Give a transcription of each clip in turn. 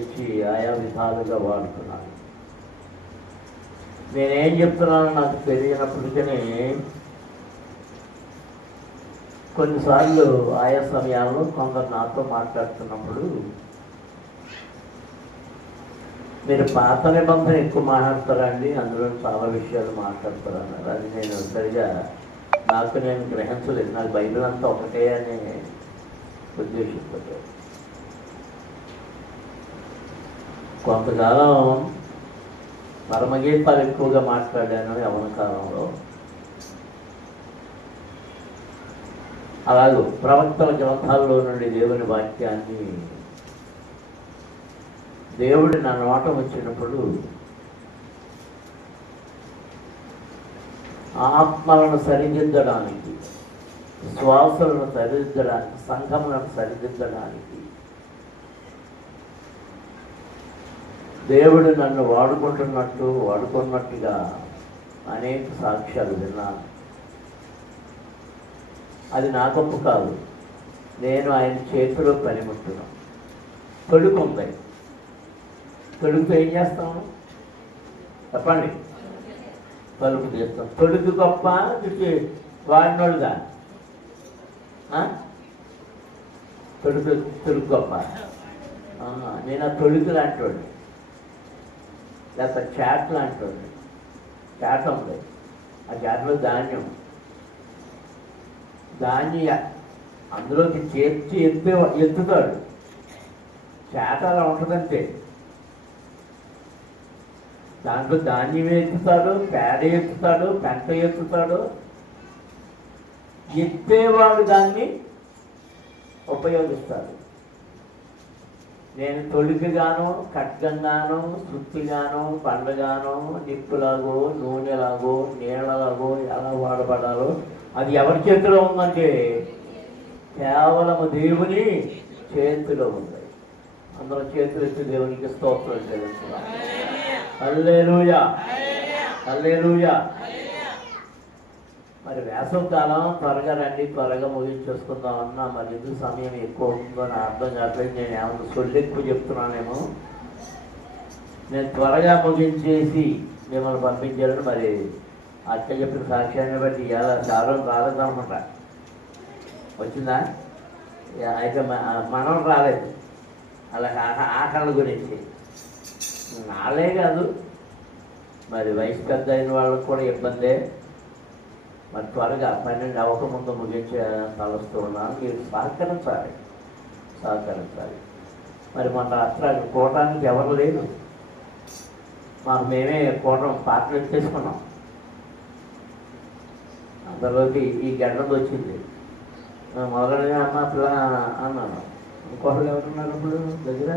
ఇచ్చి ఆయా విధాలుగా వాడుతున్నాను. నేనేం చెప్తున్నానో నాకు తెలియనప్పటికీ కొన్నిసార్లు ఆయా సమయాల్లో కొందరు నాతో మాట్లాడుతున్నప్పుడు మీరు పాత నిబంధన ఎక్కువ మాట్లాడతారండి, అందులో చాలా విషయాలు మాట్లాడతారన్నారు. అది నేను సరిగా నాకు నేను గ్రహించలేదు. నాకు బైబిల్ అంతా ఒకటే అనే ఉద్దేశంతో కొంతకాలం పరమగీతాలు ఎక్కువగా మాట్లాడాను యవ్వన కాలంలో. అలాగే ప్రవక్తల గ్రంథాల్లో నుండి దేవుని వాక్యాన్ని దేవుడి నా నోట వచ్చినప్పుడు ఆత్మలను సరిదిద్దడానికి, శ్వాసలను సరిదిద్దడానికి, సంఘములను సరిదిద్దడానికి దేవుడు నన్ను వాడుకున్నట్టుగా అనేక సాక్ష్యాలు విన్నాను. అది నా గొప్ప కాదు, నేను ఆయన చేతిలో పనిముట్టును. తొడుగు ఉంది, తొడుగుతో ఏం చేస్తాము చెప్పండి? తలుపు చేస్తాం. తొడుగు గొప్ప చుట్టూ వాడినోళ్ళుగా తొడుగు గొప్ప. నేను ఆ తొడుగు లాంటి లేకపోతే చాట్ లాంటి చాట ఉంది. ఆ చాటలో ధాన్యం అందులోకి చేర్చి ఎత్తుతాడు. చాట అలా ఉంటుందంటే దాంట్లో ధాన్యం ఎత్తుతాడు, పేడ ఎత్తుతాడు, పెంట ఎత్తుతాడు. ఎత్తేవాడు దాన్ని ఉపయోగిస్తాడు. నేను తొలికగాను, ఖడ్గంగాను, సుత్తిగాను, పండగాను, నిప్పులాగో, నూనెలాగో, నీళ్ళలాగో ఎలా వాడబడాలో అది ఎవరి చేతిలో ఉందంటే కేవలము దేవుని చేతిలో ఉంది. అందరూ చేతులు ఎత్తి దేవునికి స్తోత్రం తెలుస్తున్నాం. హల్లెలూయా, హల్లెలూయా. మరి వేసవికాలం త్వరగా రండి, త్వరగా ముగించేసుకుందామన్నా మరి ఎందుకు సమయం ఎక్కువ అవుతుందో అని అర్థం కావట్లేదు. నేను ఏమన్నా సొల్లు ఎక్కువ చెప్తున్నానేమో. నేను త్వరగా ముగించేసి మిమ్మల్ని పంపించాలని మరి అక్క చెప్పిన సాక్ష్యాన్ని బట్టి ఇలా చాలా రాలేదనుకుంటా. వచ్చిందా? అయితే మనం రాలేదు. అలా ఆకళ్ళ గురించి నాలే కాదు, మరి వయసు పెద్ద అయిన వాళ్ళకు కూడా ఇబ్బందే. మరి త్వరగా 12 అవ్వకముందు ముగించే తలస్తూ ఉన్నాను. మీరు సహకరించాలి. మరి మన రాష్ట్రానికి కూటానికి ఎవరు లేదు. మాకు మేమే కూటం పాటలు ఎత్తేసుకున్నాం. అందులోకి ఈ గంటది వచ్చింది. మొదలగా అమ్మ పిల్ల అన్నాను. ఇంకొకళ్ళు ఎవరున్నారు ఇప్పుడు దగ్గర?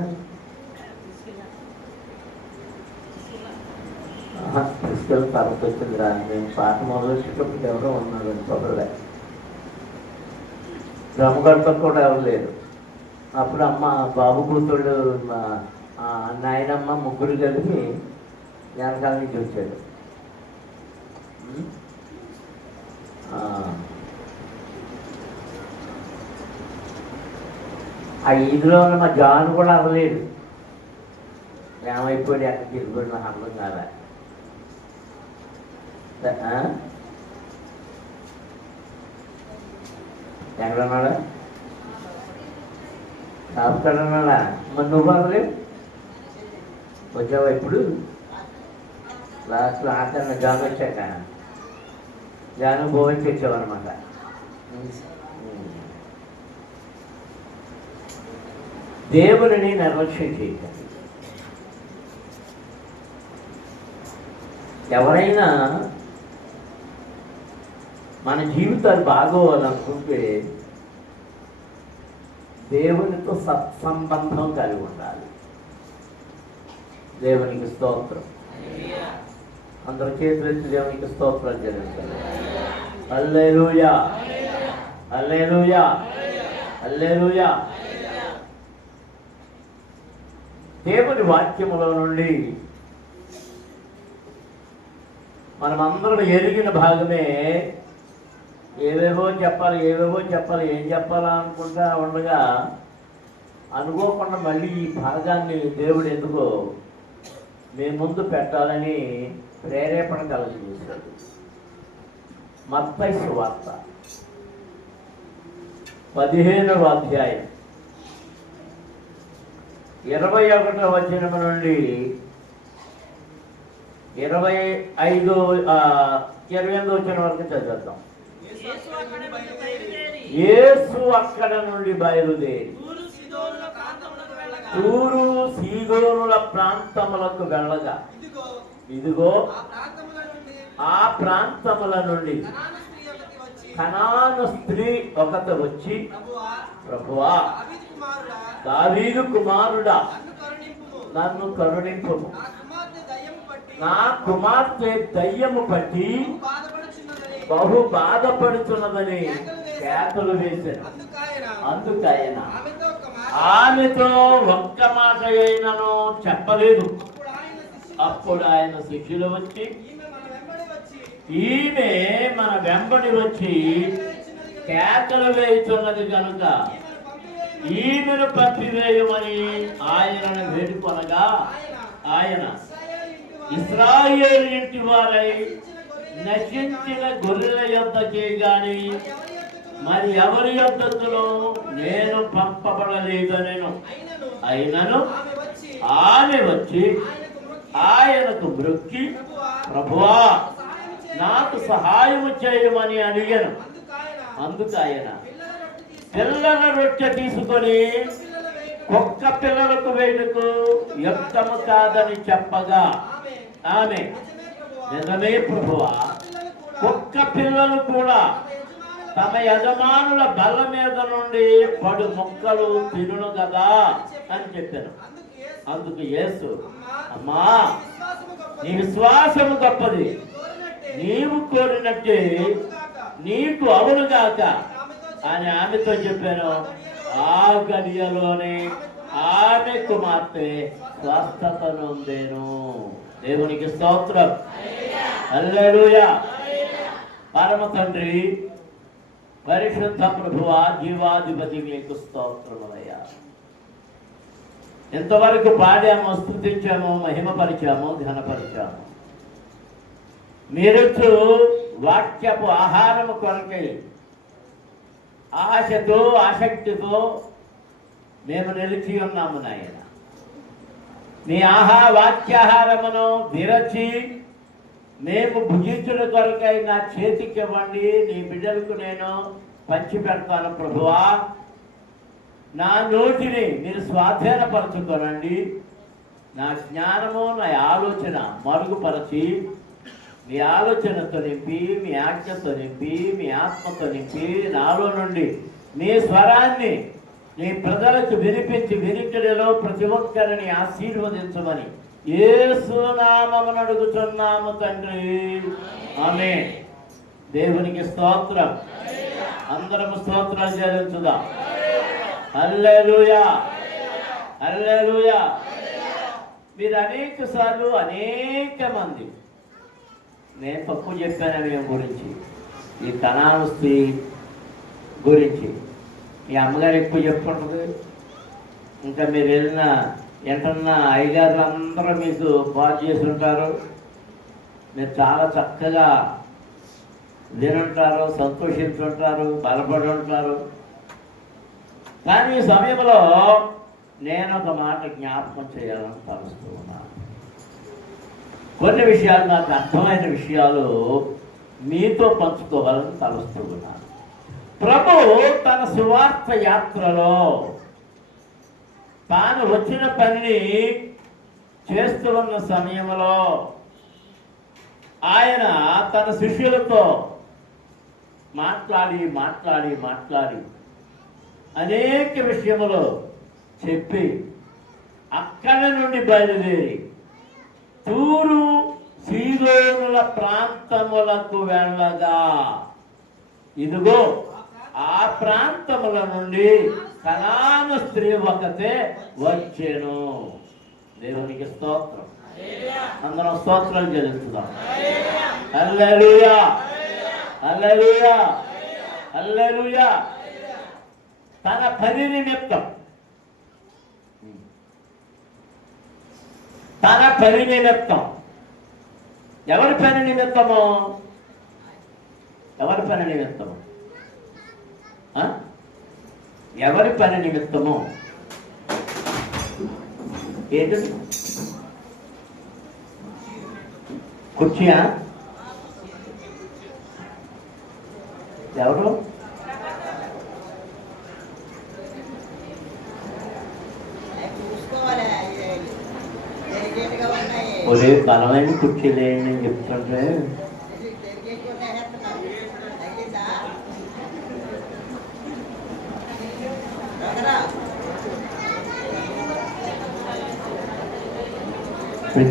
తీసుకెళ్ళి తర్వాత వచ్చింది రా. మేము పాట మొదలెట్టేటప్పుడు ఎవరో ఉన్నారు ఇంకొకళ్ళే. బ్రహ్మగడతో కూడా ఎవరు లేరు. అప్పుడు అమ్మ, బాబు కూతుళ్ళు, నాయనమ్మ ముగ్గురు కలిపి వెనకాల నుంచి వచ్చాడు. ఆ ఈదులో ఉన్న మా జాన్ కూడా అవ్వలేడు. ఏమైపోయాడు, ఎక్కడికి వెళ్ళిపోయాడు నాకు అర్థం కాదా. ఎక్కడన్నాడా? షాప్కాడన్నాడా? మరి నువ్వు అవ్వలేవు. వచ్చావా ఇప్పుడు? లాస్ట్లో ఆఖరణ జాన్ వచ్చాక జాను భోజనం తెచ్చావన్నమాట. దేవుడిని నిర్లక్ష్యం చేయకండి. ఎవరైనా మన జీవితాలు బాగోవాలనుకుంటే దేవునితో సత్సంబంధం కలిగి ఉండాలి. దేవునికి స్తోత్రం. అందరూ చేతులు ఎత్తి దేవునికి స్తోత్రం చెల్లించాలి. హల్లెలూయా, హల్లెలూయా, హల్లెలూయా. దేవుని వాక్యములో నుండి మనమందరం ఎరిగిన భాగమే. ఏవేవో చెప్పాలి, ఏం చెప్పాలా అనుకుంటా ఉండగా అనుకోకుండా మళ్ళీ ఈ భాగాన్ని దేవుడు ఎందుకో మీ ముందు పెట్టాలని ప్రేరేపణ కలుగజేశాడు. మత్తయి సువార్త 15వ అధ్యాయం 21వ వచనం నుండి 28వ వచనం వరకు చదువుతాం. యేసు అక్కడ నుండి బయలుదేరి తూరు సీదోనుల ప్రాంతములకు వెళ్ళగా ఇదిగో ఆ ప్రాంతముల నుండి కనాను స్త్రీ ఒకటి వచ్చి, ప్రభువా, దావీదు కుమారుడా, నన్ను కరుణింపుము, నా కుమార్తె దయ్యము పట్టి బహు బాధపడుతున్నదని కేకలు వేశాను. అందుకైన ఆమెతో ఒక్క మాట అయినను చెప్పలేదు. అప్పుడు ఆయన శిష్యులు వచ్చి, ఈమె మన వెంబడి వచ్చి కేకలు వేయుచున్నది కనుక ఈమెను పంపివేయమని ఆయనను వేడుకొనగా, ఆయన ఇశ్రాయేలు ఇంటి వారై నశించిన గొర్రెల యొద్దకే గాని మరి ఎవరి యొద్దకును నేను పంపబడలేదనెను. అయినను ఆమె వచ్చి ఆయనకు మ్రొక్కి, ప్రభువా, నాకు సహాయము చేయమని అడిగాను. అందుకు ఆయన పిల్లల రొట్టె తీసుకొని కుక్క పిల్లలకు వేడుకు యుక్తము కాదని చెప్పగా, ఆమె నిజమే ప్రభువా, కుక్క పిల్లలు కూడా తమ యజమానుల బల్ల మీద నుండి పడు మొక్కలు తినును కదా అని చెప్పాను. అందుకు యేసు, అమ్మా, నీ విశ్వాసము గొప్పది, నీవు కోరినట్టే నీకు అవునుగాక అని ఆమెతో చెప్పాను. ఆ గడియలోనే ఆమె కుమార్తె స్వస్థత నొందెను. దేవునికి స్తోత్రం. హల్లెలూయా. పరమ తండ్రి, పరిశుద్ధ ప్రభువా, జీవాధిపతి మీకు స్తోత్రములయ్యా. ఎంతవరకు పాడాము, స్తుతించాము, మహిమపరిచాము, ఘనపరిచాము. మీరొచ్చు వాక్యపు ఆహారము కొరకై ఆశతో ఆసక్తితో మేము నిలిచి ఉన్నాము నాయన. నీ వాక్యాహారమును విరచి మేము భుజించుల కొరకై నా చేతికి ఇవ్వండి, నీ బిడ్డలకు నేను పంచి పెడతాను ప్రభువా. నా నోటిని మీరు స్వాధీనపరచుకోనండి. నా జ్ఞానము, నా ఆలోచన మరుగుపరచి మీ ఆలోచనతో నింపి, మీ ఆజ్ఞతో నింపి, మీ ఆత్మతో నింపి, నాలో నుండి మీ స్వరాన్ని నీ ప్రజలకు వినిపించి వినికిడిలో ప్రతి ఒక్కరిని ఆశీర్వదించమని యేసు నామమున అడుగుచున్నాము తండ్రి, ఆమేన్. దేవునికి స్తోత్రం. అందరము స్తోత్రాలు చెల్లించుదాం. హల్లెలూయా, హల్లెలూయా. మీరు అనేక సార్లు అనేక మంది నేను తప్పు చెప్పాను మీ గురించి, ఈ కనాను స్త్రీ గురించి. మీ అమ్మగారు ఎక్కువ చెప్పుకుంటుంది, ఇంకా మీరు వెళ్ళిన ఎంటన్న అయ్యగారు అందరూ మీకు బాగు చేసి ఉంటారు. మీరు చాలా చక్కగా వినుంటారు, సంతోషించుంటారు, బలపడి ఉంటారు. కానీ ఈ సమయంలో నేను ఒక మాట జ్ఞాపకం చేయాలని తలుస్తూ ఉన్నాను. కొన్ని విషయాలు, నాకు అర్థమైన విషయాలు మీతో పంచుకోవాలని తలుస్తూ ఉన్నాను. ప్రభు తన సువార్త యాత్రలో తాను వచ్చిన పనిని చేస్తూ ఉన్న సమయంలో ఆయన తన శిష్యులతో మాట్లాడి మాట్లాడి మాట్లాడి అనేక విషయములు చెప్పి అక్కడి నుండి బయలుదేరి తూరు సీదోనుల ప్రాంతములకు వెళ్ళగా ఇదిగో ఆ ప్రాంతముల నుండి కనాను స్త్రీ ఒకతే వచ్చెను. దేవునికి స్తోత్రం. అందరం స్తోత్రాలు చెల్లిస్తున్నాం. హల్లెలూయా, హల్లెలూయా, హల్లెలూయా. తన పని నిమిత్తం తన పని నిమిత్తం. ఎవరి పని నిమిత్తము? ఎవరి పని నిమిత్తము? ఎవరి పని నిమిత్తము? ఏంటి? కుర్చీయా? ఎవరు? ఒరే బలమైన కుర్చీలేండి అని చెప్తుంటే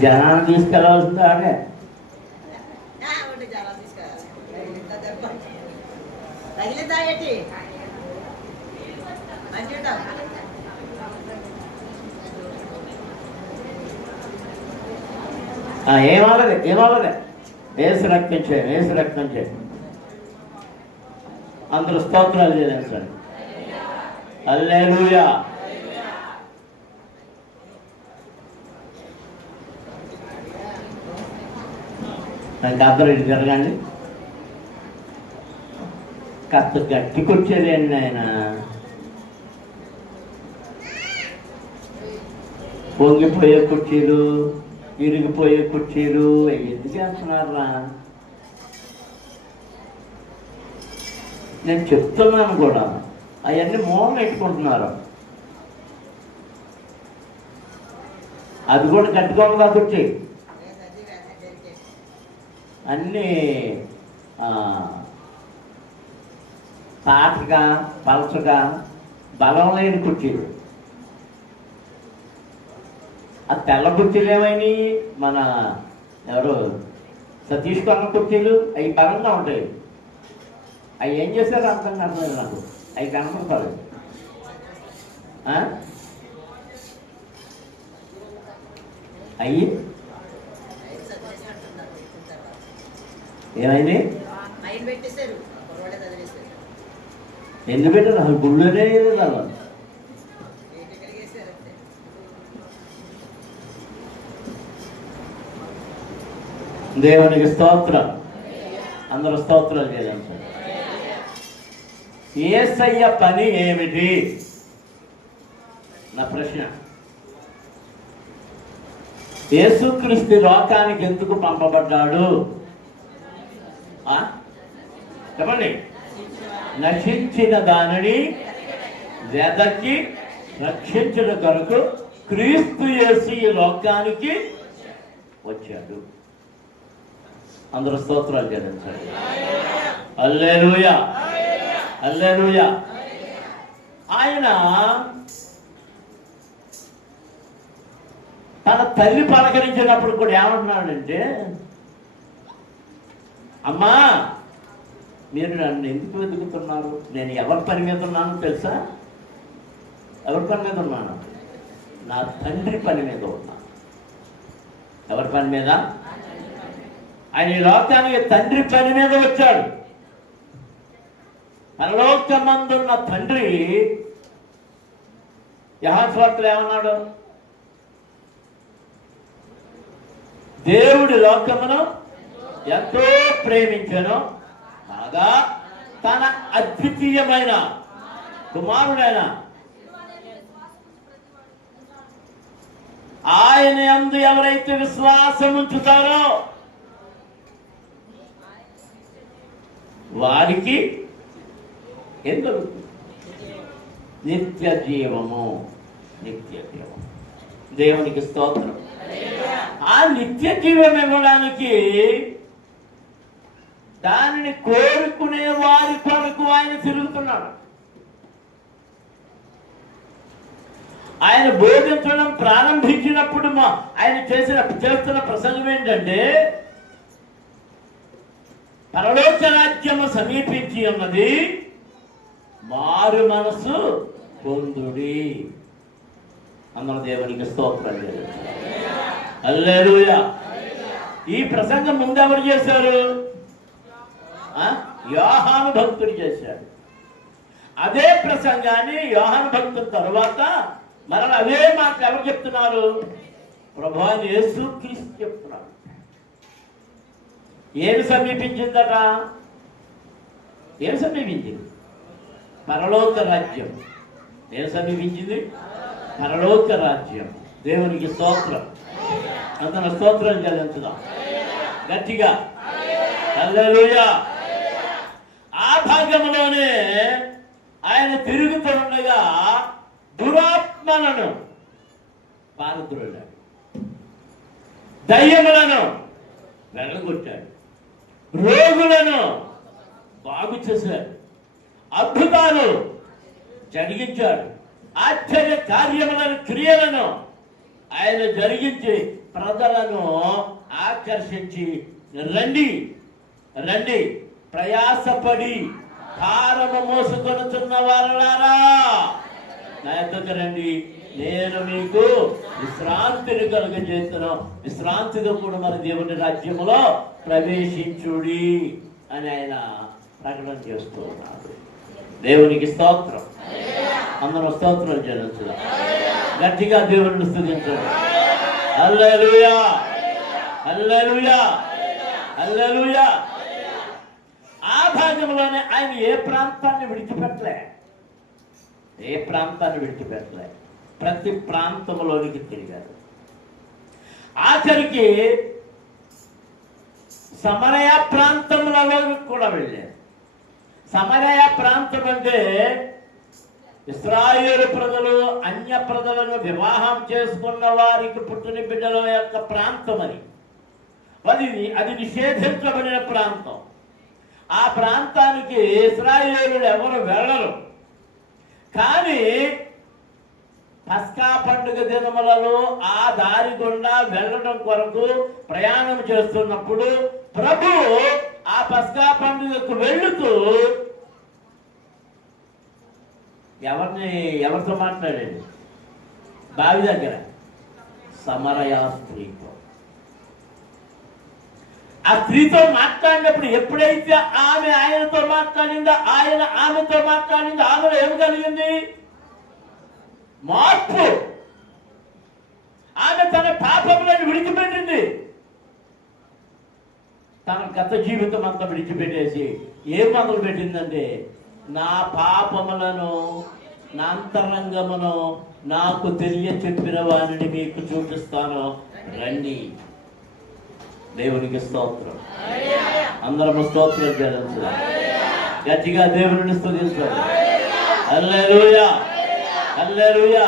జనాన్ని తీసుకెళ్ళవలసింది ఆడే. ఏమవ్వదు వేసి రక్తించే అందరూ స్తోత్రాలు చేయండి. హల్లెలూయా. నాకు అందరూ ఇటు జరగండి. కాస్త గట్టికొచ్చేదేండి ఆయన. పొంగిపోయే కుర్చీలు, ఇరిగిపోయే కుర్చీలు ఎందుకు చేస్తున్నారా? నేను చెప్తున్నాను కూడా, అవన్నీ మోహం పెట్టుకుంటున్నారు. అది కూడా కట్టుకోవాలా కుర్చీ? అన్నీ తాటగా పలచగా బలం లేని కుర్చీలు. ఆ తెల్ల కుర్చీలు ఏమైనాయి? మన ఎవరు సతీష్ కొన్న కుర్చీలు అవి బలంగా ఉంటాయి. అవి ఏం చేశారు అర్థం కాదు నాకు. అవి కనపడతారు. అయ్యి ఏమైంది? ఎందుకు పెట్టారు? అసలు గుళ్ళోనే కదా. దేవునికి స్తోత్రం. అందరూ స్తోత్రాలు చేయాలి. యేసయ్య పని ఏమిటి? నా ప్రశ్న. యేసుక్రీస్తు లోకానికి ఎందుకు పంపబడ్డాడు? చెప్పండి. నశించిన దానిని వెదకి రక్షించిన కొరకు క్రీస్తు యేసు ఈ లోకానికి వచ్చాడు. అందరూ స్తోత్రాలు చెల్లించండి. హల్లెలూయా, హల్లెలూయా. ఆయన తన తల్లి పలకరించినప్పుడు కూడా ఏమంటున్నాడంటే, అమ్మా మీరు నన్ను ఎందుకు వెతుకుతున్నారు? నేను ఎవరి పని మీద ఉన్నానో తెలుసా? ఎవరి పని మీద ఉన్నాను? నా తండ్రి పని మీద ఉన్నా. ఎవరి పని మీద? ఆయన ఈ లోకానికి తండ్రి పని మీద వచ్చాడు. పరలోకమందున్న తండ్రి యోహాను సువార్తలో ఏమన్నాడు? దేవుడి లోకమును ఎంతో ప్రేమించెను, కాగా తన అద్వితీయమైన కుమారుడైన ఆయన యందు ఎవరైతే విశ్వాసం ఉంచుతారో వారికి ఏం దొరుకుతుంది? నిత్య జీవము. నిత్య జీవం. దేవునికి స్తోత్రం. ఆ నిత్య జీవం ఇవ్వడానికి దానిని కోరుకునే వారి కొరకు ఆయన తిరుగుతున్నాడు. ఆయన బోధించడం ప్రారంభించినప్పుడు ఆయన చేస్తున్న ప్రసంగం ఏంటంటే, పరలోక రాజ్యము సమీపించి ఉన్నది, మారు మనసు పొందుడి. అందరూ దేవునికి స్తోత్రం చేయాలి. హల్లెలూయా. ఈ ప్రసంగం ముందు ఎవరు చేశారు? యోహాను భక్తుడు చేశాడు. అదే ప్రసంగాన్ని యోహాను భక్తుల తరువాత మరలా అదే మాట ఎవరు చెప్తున్నారు? ప్రభువైన యేసుక్రీస్తు చెప్తున్నాడు. ఏమి సమీపించిందట? ఏమి సమీపించింది? పరలోక రాజ్యం. ఏమి సమీపించింది? పరలోక రాజ్యం. దేవునికి స్తోత్రం. అంతన స్తోత్రం చెల్లించుదాం గట్టిగా. హల్లెలూయా. ఆ భాగంలోనే ఆయన తిరుగుతూ ఉండగా దురాత్మలను పారద్రోలాడు, దయ్యములను వెళ్ళగొట్టాడు, రోగులను బాగు చేశాడు, అద్భుతాలు జరిగించాడు, ఆశ్చర్య కార్యములను క్రియలను ఆయన జరిగించి ప్రజలను ఆకర్షించి రండి రండి ప్రయాసపడి భారము మోసుకొనుచున్న వారలారా నా యొద్దకు రండి, నేను మీకు విశ్రాంతిని కలుగజేస్తున్నాను, విశ్రాంతితో కూడా మన దేవుని రాజ్యములో ప్రవేశించుడి అని ఆయన ప్రకటన చేస్తూ ఉన్నాడు. దేవునికి స్తోత్రం. అందరూ స్తోత్రం చేయవచ్చు. గట్టిగా దేవుడిని స్తుతించండి. హల్లెలూయా, హల్లెలూయా, హల్లెలూయా. ఆ భాగంలోనే ఆయన ఏ ప్రాంతాన్ని విడిచిపెట్టలే, ఏ ప్రాంతాన్ని విడిచిపెట్టలే, ప్రతి ప్రాంతంలోనికి తిరిగారు. ఆఖరికి సమరయ ప్రాంతంలో కూడా వెళ్ళారు. సమరయ ప్రాంతం అంటే ఇశ్రాయేలు ప్రజలు అన్య ప్రజలను వివాహం చేసుకున్న వారికి పుట్టిన బిడ్డల యొక్క ప్రాంతం అని. అది నిషేధించబడిన ప్రాంతం. ఆ ప్రాంతానికి ఇశ్రాయేలులు ఎవరు వెళ్ళరు. కానీ పస్కా పండుగ దినములలో ఆ దారి గుండా వెళ్ళడం కొరకు ప్రయాణం చేస్తున్నప్పుడు ప్రభు ఆ పస్కా పండుగకు వెళుతూ ఎవరితో మాట్లాడాడు? బావి దగ్గర సమరయ స్త్రీతో. ఆ స్త్రీతో మాట్లాడినప్పుడు ఎప్పుడైతే ఆమె ఆయనతో మాట్లాడిందో, ఆయన ఆమెతో మాట్లాడిందో, ఆమెలో ఏం కలిగింది? మార్పు. ఆమె తన పాపములను విడిచిపెట్టింది. తన గత జీవితం అంతా విడిచిపెట్టేసి ఏం మొదలు పెట్టిందంటే, నా పాపములను, నా అంతరంగమును నాకు తెలియ చెప్పిన వారిని మీకు చూపిస్తాను, రండి. దేవునికి స్తోత్రం. అందరము స్తోత్రం చేయాలి. గట్టిగా దేవుని స్తుతించాలి. హల్లెలూయా, హల్లెలూయా.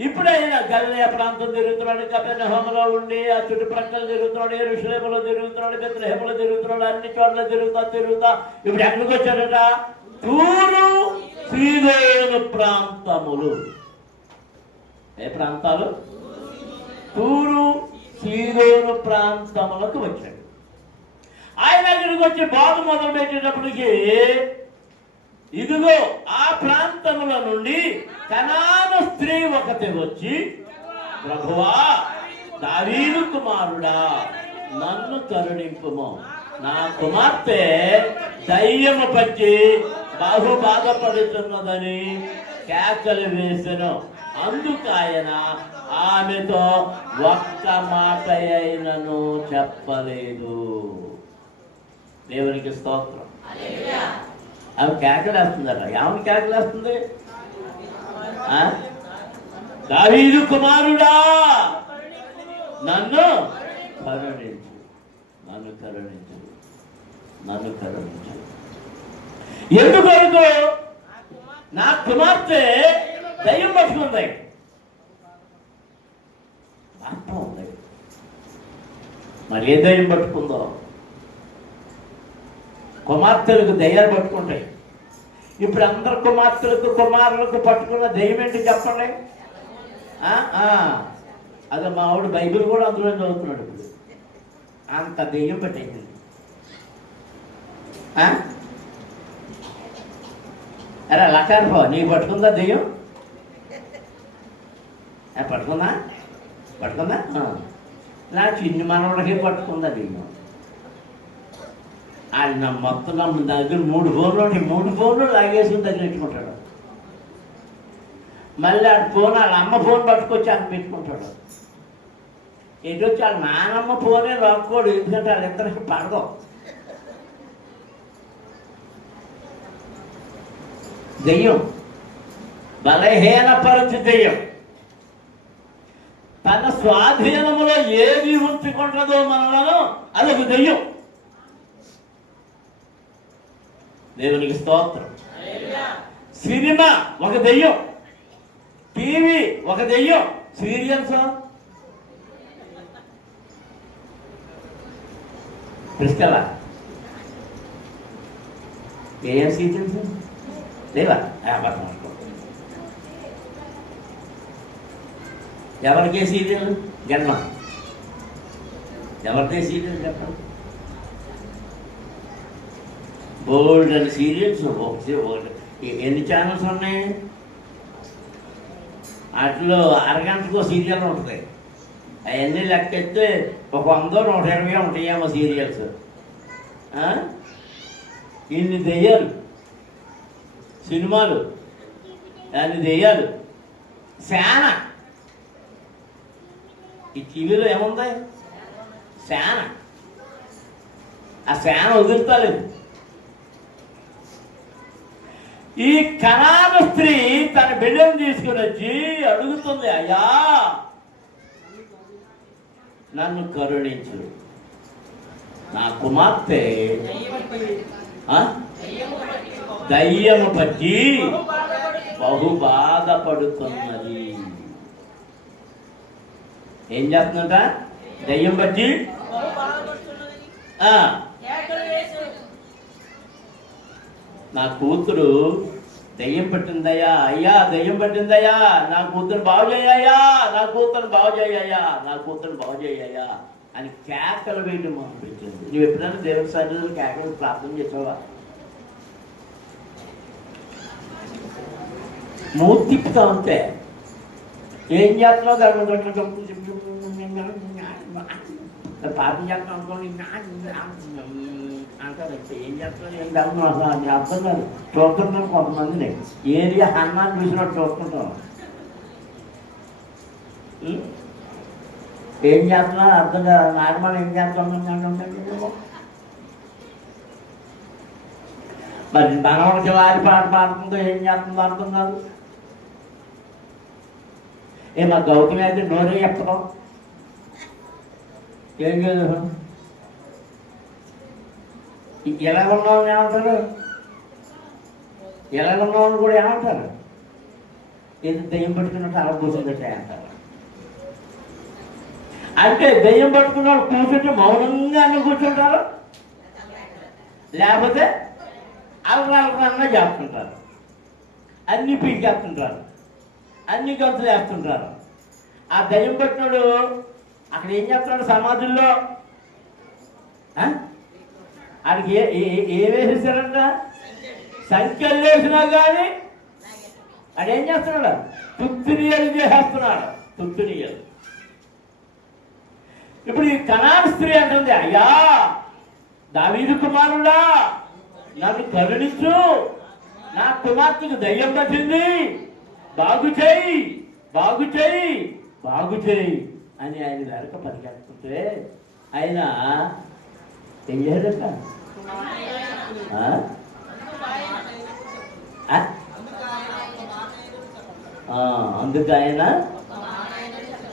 ఇప్పుడైనా గలిలయ ప్రాంతం తిరుగుతున్నాడు, కపెర్నహూములో ఉండి ఆ చుట్టుప్రక్కల తిరుగుతున్నాడు, యెరూషలేములో తిరుగుతున్నాడు, బెత్లెహేములో తిరుగుతున్నాడు, అన్ని చోట్ల తిరుగుతా ఇప్పుడు ఎక్కడికి వచ్చాడట? తూరు సీదోను ప్రాంతములు. ఏ ప్రాంతాలు? తూరు సీదోను ప్రాంతములకు వచ్చాడు. ఆయన అక్కడికి వచ్చి బాగు మొదలు పెట్టేటప్పటికి ఇదిగో ఆ ప్రాంతముల నుండి కనాను స్త్రీ ఒకటి వచ్చి, ప్రభువా, దావీదు కుమారుడా, నన్ను కరుణింపుము, నా కుమార్తె దయ్యము పట్టి బహు బాధపడుతున్నదని కేకలు వేసెను. అందుకు ఆయన ఆమెతో ఒక్క మాట అయినను చెప్పలేదు. దేవునికి స్తోత్రం. ఆమె కేకలేస్తుందట. ఏమని కేకలేస్తుంది? దావీదు కుమారుడా, నన్ను కరుణించు, నన్ను కరుణించు, నన్ను కరుణించు. ఎందుకొరకు? నా కుమార్తె దయ్యం పట్టుకుంది. ఆత్మ ఉంది. మరి ఏ దయ్యం పట్టుకుందో? కుమార్తెలకు దయ్యాలు పట్టుకుంటాయి. ఇప్పుడు అందరు కుమారులకు పట్టుకున్న దయ్యం ఏంటి చెప్పండి? అది మా ఆవిడ బైబిల్ కూడా అందులో చదువుతున్నాడు. ఇప్పుడు అంత దెయ్యం పెట్టేసింది. అరే లకారు నీకు పట్టుకుందా దెయ్యం? పట్టుకుందా నా చిన్ని మనవడికి పట్టుకుందా దెయ్యం. ఆయన మొత్తం నా దగ్గర 3 ఫోన్లు లాగేసుకుని తగిలించుకుంటాడు. మళ్ళీ ఆడు ఫోన్ వాళ్ళ అమ్మ ఫోన్ పట్టుకొచ్చి ఆయన పెట్టుకుంటాడు. ఎటు వచ్చి వాళ్ళ నానమ్మ ఫోనే రాక్కోడు, ఎందుకంటే వాళ్ళిద్దరికి పడదు. దెయ్యం బలహీనపరచు దెయ్యం తన స్వాధీనములో ఏది ఉంచుకుంటుందో మనలను అదొక దెయ్యం. దేవునికి స్తోత్రం. సినిమా ఒక దెయ్యం, టీవీ ఒక దెయ్యం, సీరియల్స్ ప్రిస్కలా ఏం సీరియల్స్ లేవా? ఎవరికే సీరియల్ జన్మ, ఎవరిదే సీరియల్ చెప్పండి. బోల్డ్ అని సీరియల్స్ ఎన్ని ఛానల్స్ ఉన్నాయి? వాటిలో అరగంటకో సీరియల్ ఉంటుంది. అవన్నీ లెక్కెత్తే ఒక 100-120 ఉంటాయేమో సీరియల్స్. ఇన్ని దెయ్యాలు సినిమాలు, అన్ని దెయ్యాలు. శాన ఈ టీవీలో ఏముంది? శాన. ఆ శాన వదులుతాలేదు. ఈ కనాను స్త్రీ తన బిడ్డను తీసుకుని వచ్చి అడుగుతుంది, అయ్యా నన్ను కరుణించు, నా కుమార్తె దయ్యము పట్టి బహు బాధపడుతున్నది. ఏం చేస్తుందంట? దయ్యం పట్టి నా కూతురు దయ్యం పట్టిందయ్యా, అయ్యా దయ్యం పట్టిందయ్యా, నా కూతురు బాగు చేయ్యా, నా కూతురు బాగు చేయ్యా, నా కూతురు బాగు చేయ్యా అని కేకలు వేయడం మొదలుపెట్టింది. నువ్వు ఎప్పుడైనా దేవుడి సన్నిధిలో కేకలు ప్రార్థన చేసావా? మూతి తిప్పుతా ఉంటే ఏం చేస్తున్నావు? ప్రార్థన చేస్తాం అనుకోండి అంటారు. ఏం చేస్తున్నారు? ఏం కాదు అసలు అర్థం కాదు. చూస్తుంటారు కొంతమందిని, ఏరియా అన్నాన్ని చూసినట్టు చూస్తుంటాం. ఏం చేస్తున్నా అర్థం కాదు. నార్మల్ ఏం చేస్తాం మరి మనవడికి వారి పాట పాడుతుందో ఏం చేస్తుందో అర్థం కాదు. మా గౌతమి అయితే నోరే చెప్పడం ఏం చేద్దాం. ఎలా ఉన్నామని ఏమంటారు? ఎలా ఉన్నామని కూడా ఏమంటారు? ఏది దెయ్యం పట్టుకున్నట్టు అలా కూర్చుంటే అంటారు. అంటే దెయ్యం పట్టుకున్న వాళ్ళు కూర్చుంటే మౌనంగా అన్న కూర్చుంటారు, లేకపోతే అలరాలన్నా చేస్తుంటారు, అన్ని పీకేస్తుంటారు, అన్ని గంతులు వేస్తుంటారు. ఆ దయ్యం పట్టినాడు అక్కడ ఏం చేస్తున్నాడు? సమాధుల్లో ఆడికి ఏ వేసేసారంట? సంఖ్యలు వేసినా కానీ ఆడేం చేస్తున్నాడు? తుత్తునియలు చేసేస్తున్నాడు, తుత్తునియలు. ఇప్పుడు ఈ కనాను స్త్రీ అంటుంది, అయ్యా దావీదు కుమారుడా నన్ను కరుణించు, నా కుమార్తెకు దయ్యం పట్టింది, బాగు చేయి, బాగు చేయి, బాగు చేయి అని ఆయన వెనక పరిగెత్తుకుంటే ఆయన ఏం చేయలేక అందుకు ఆయన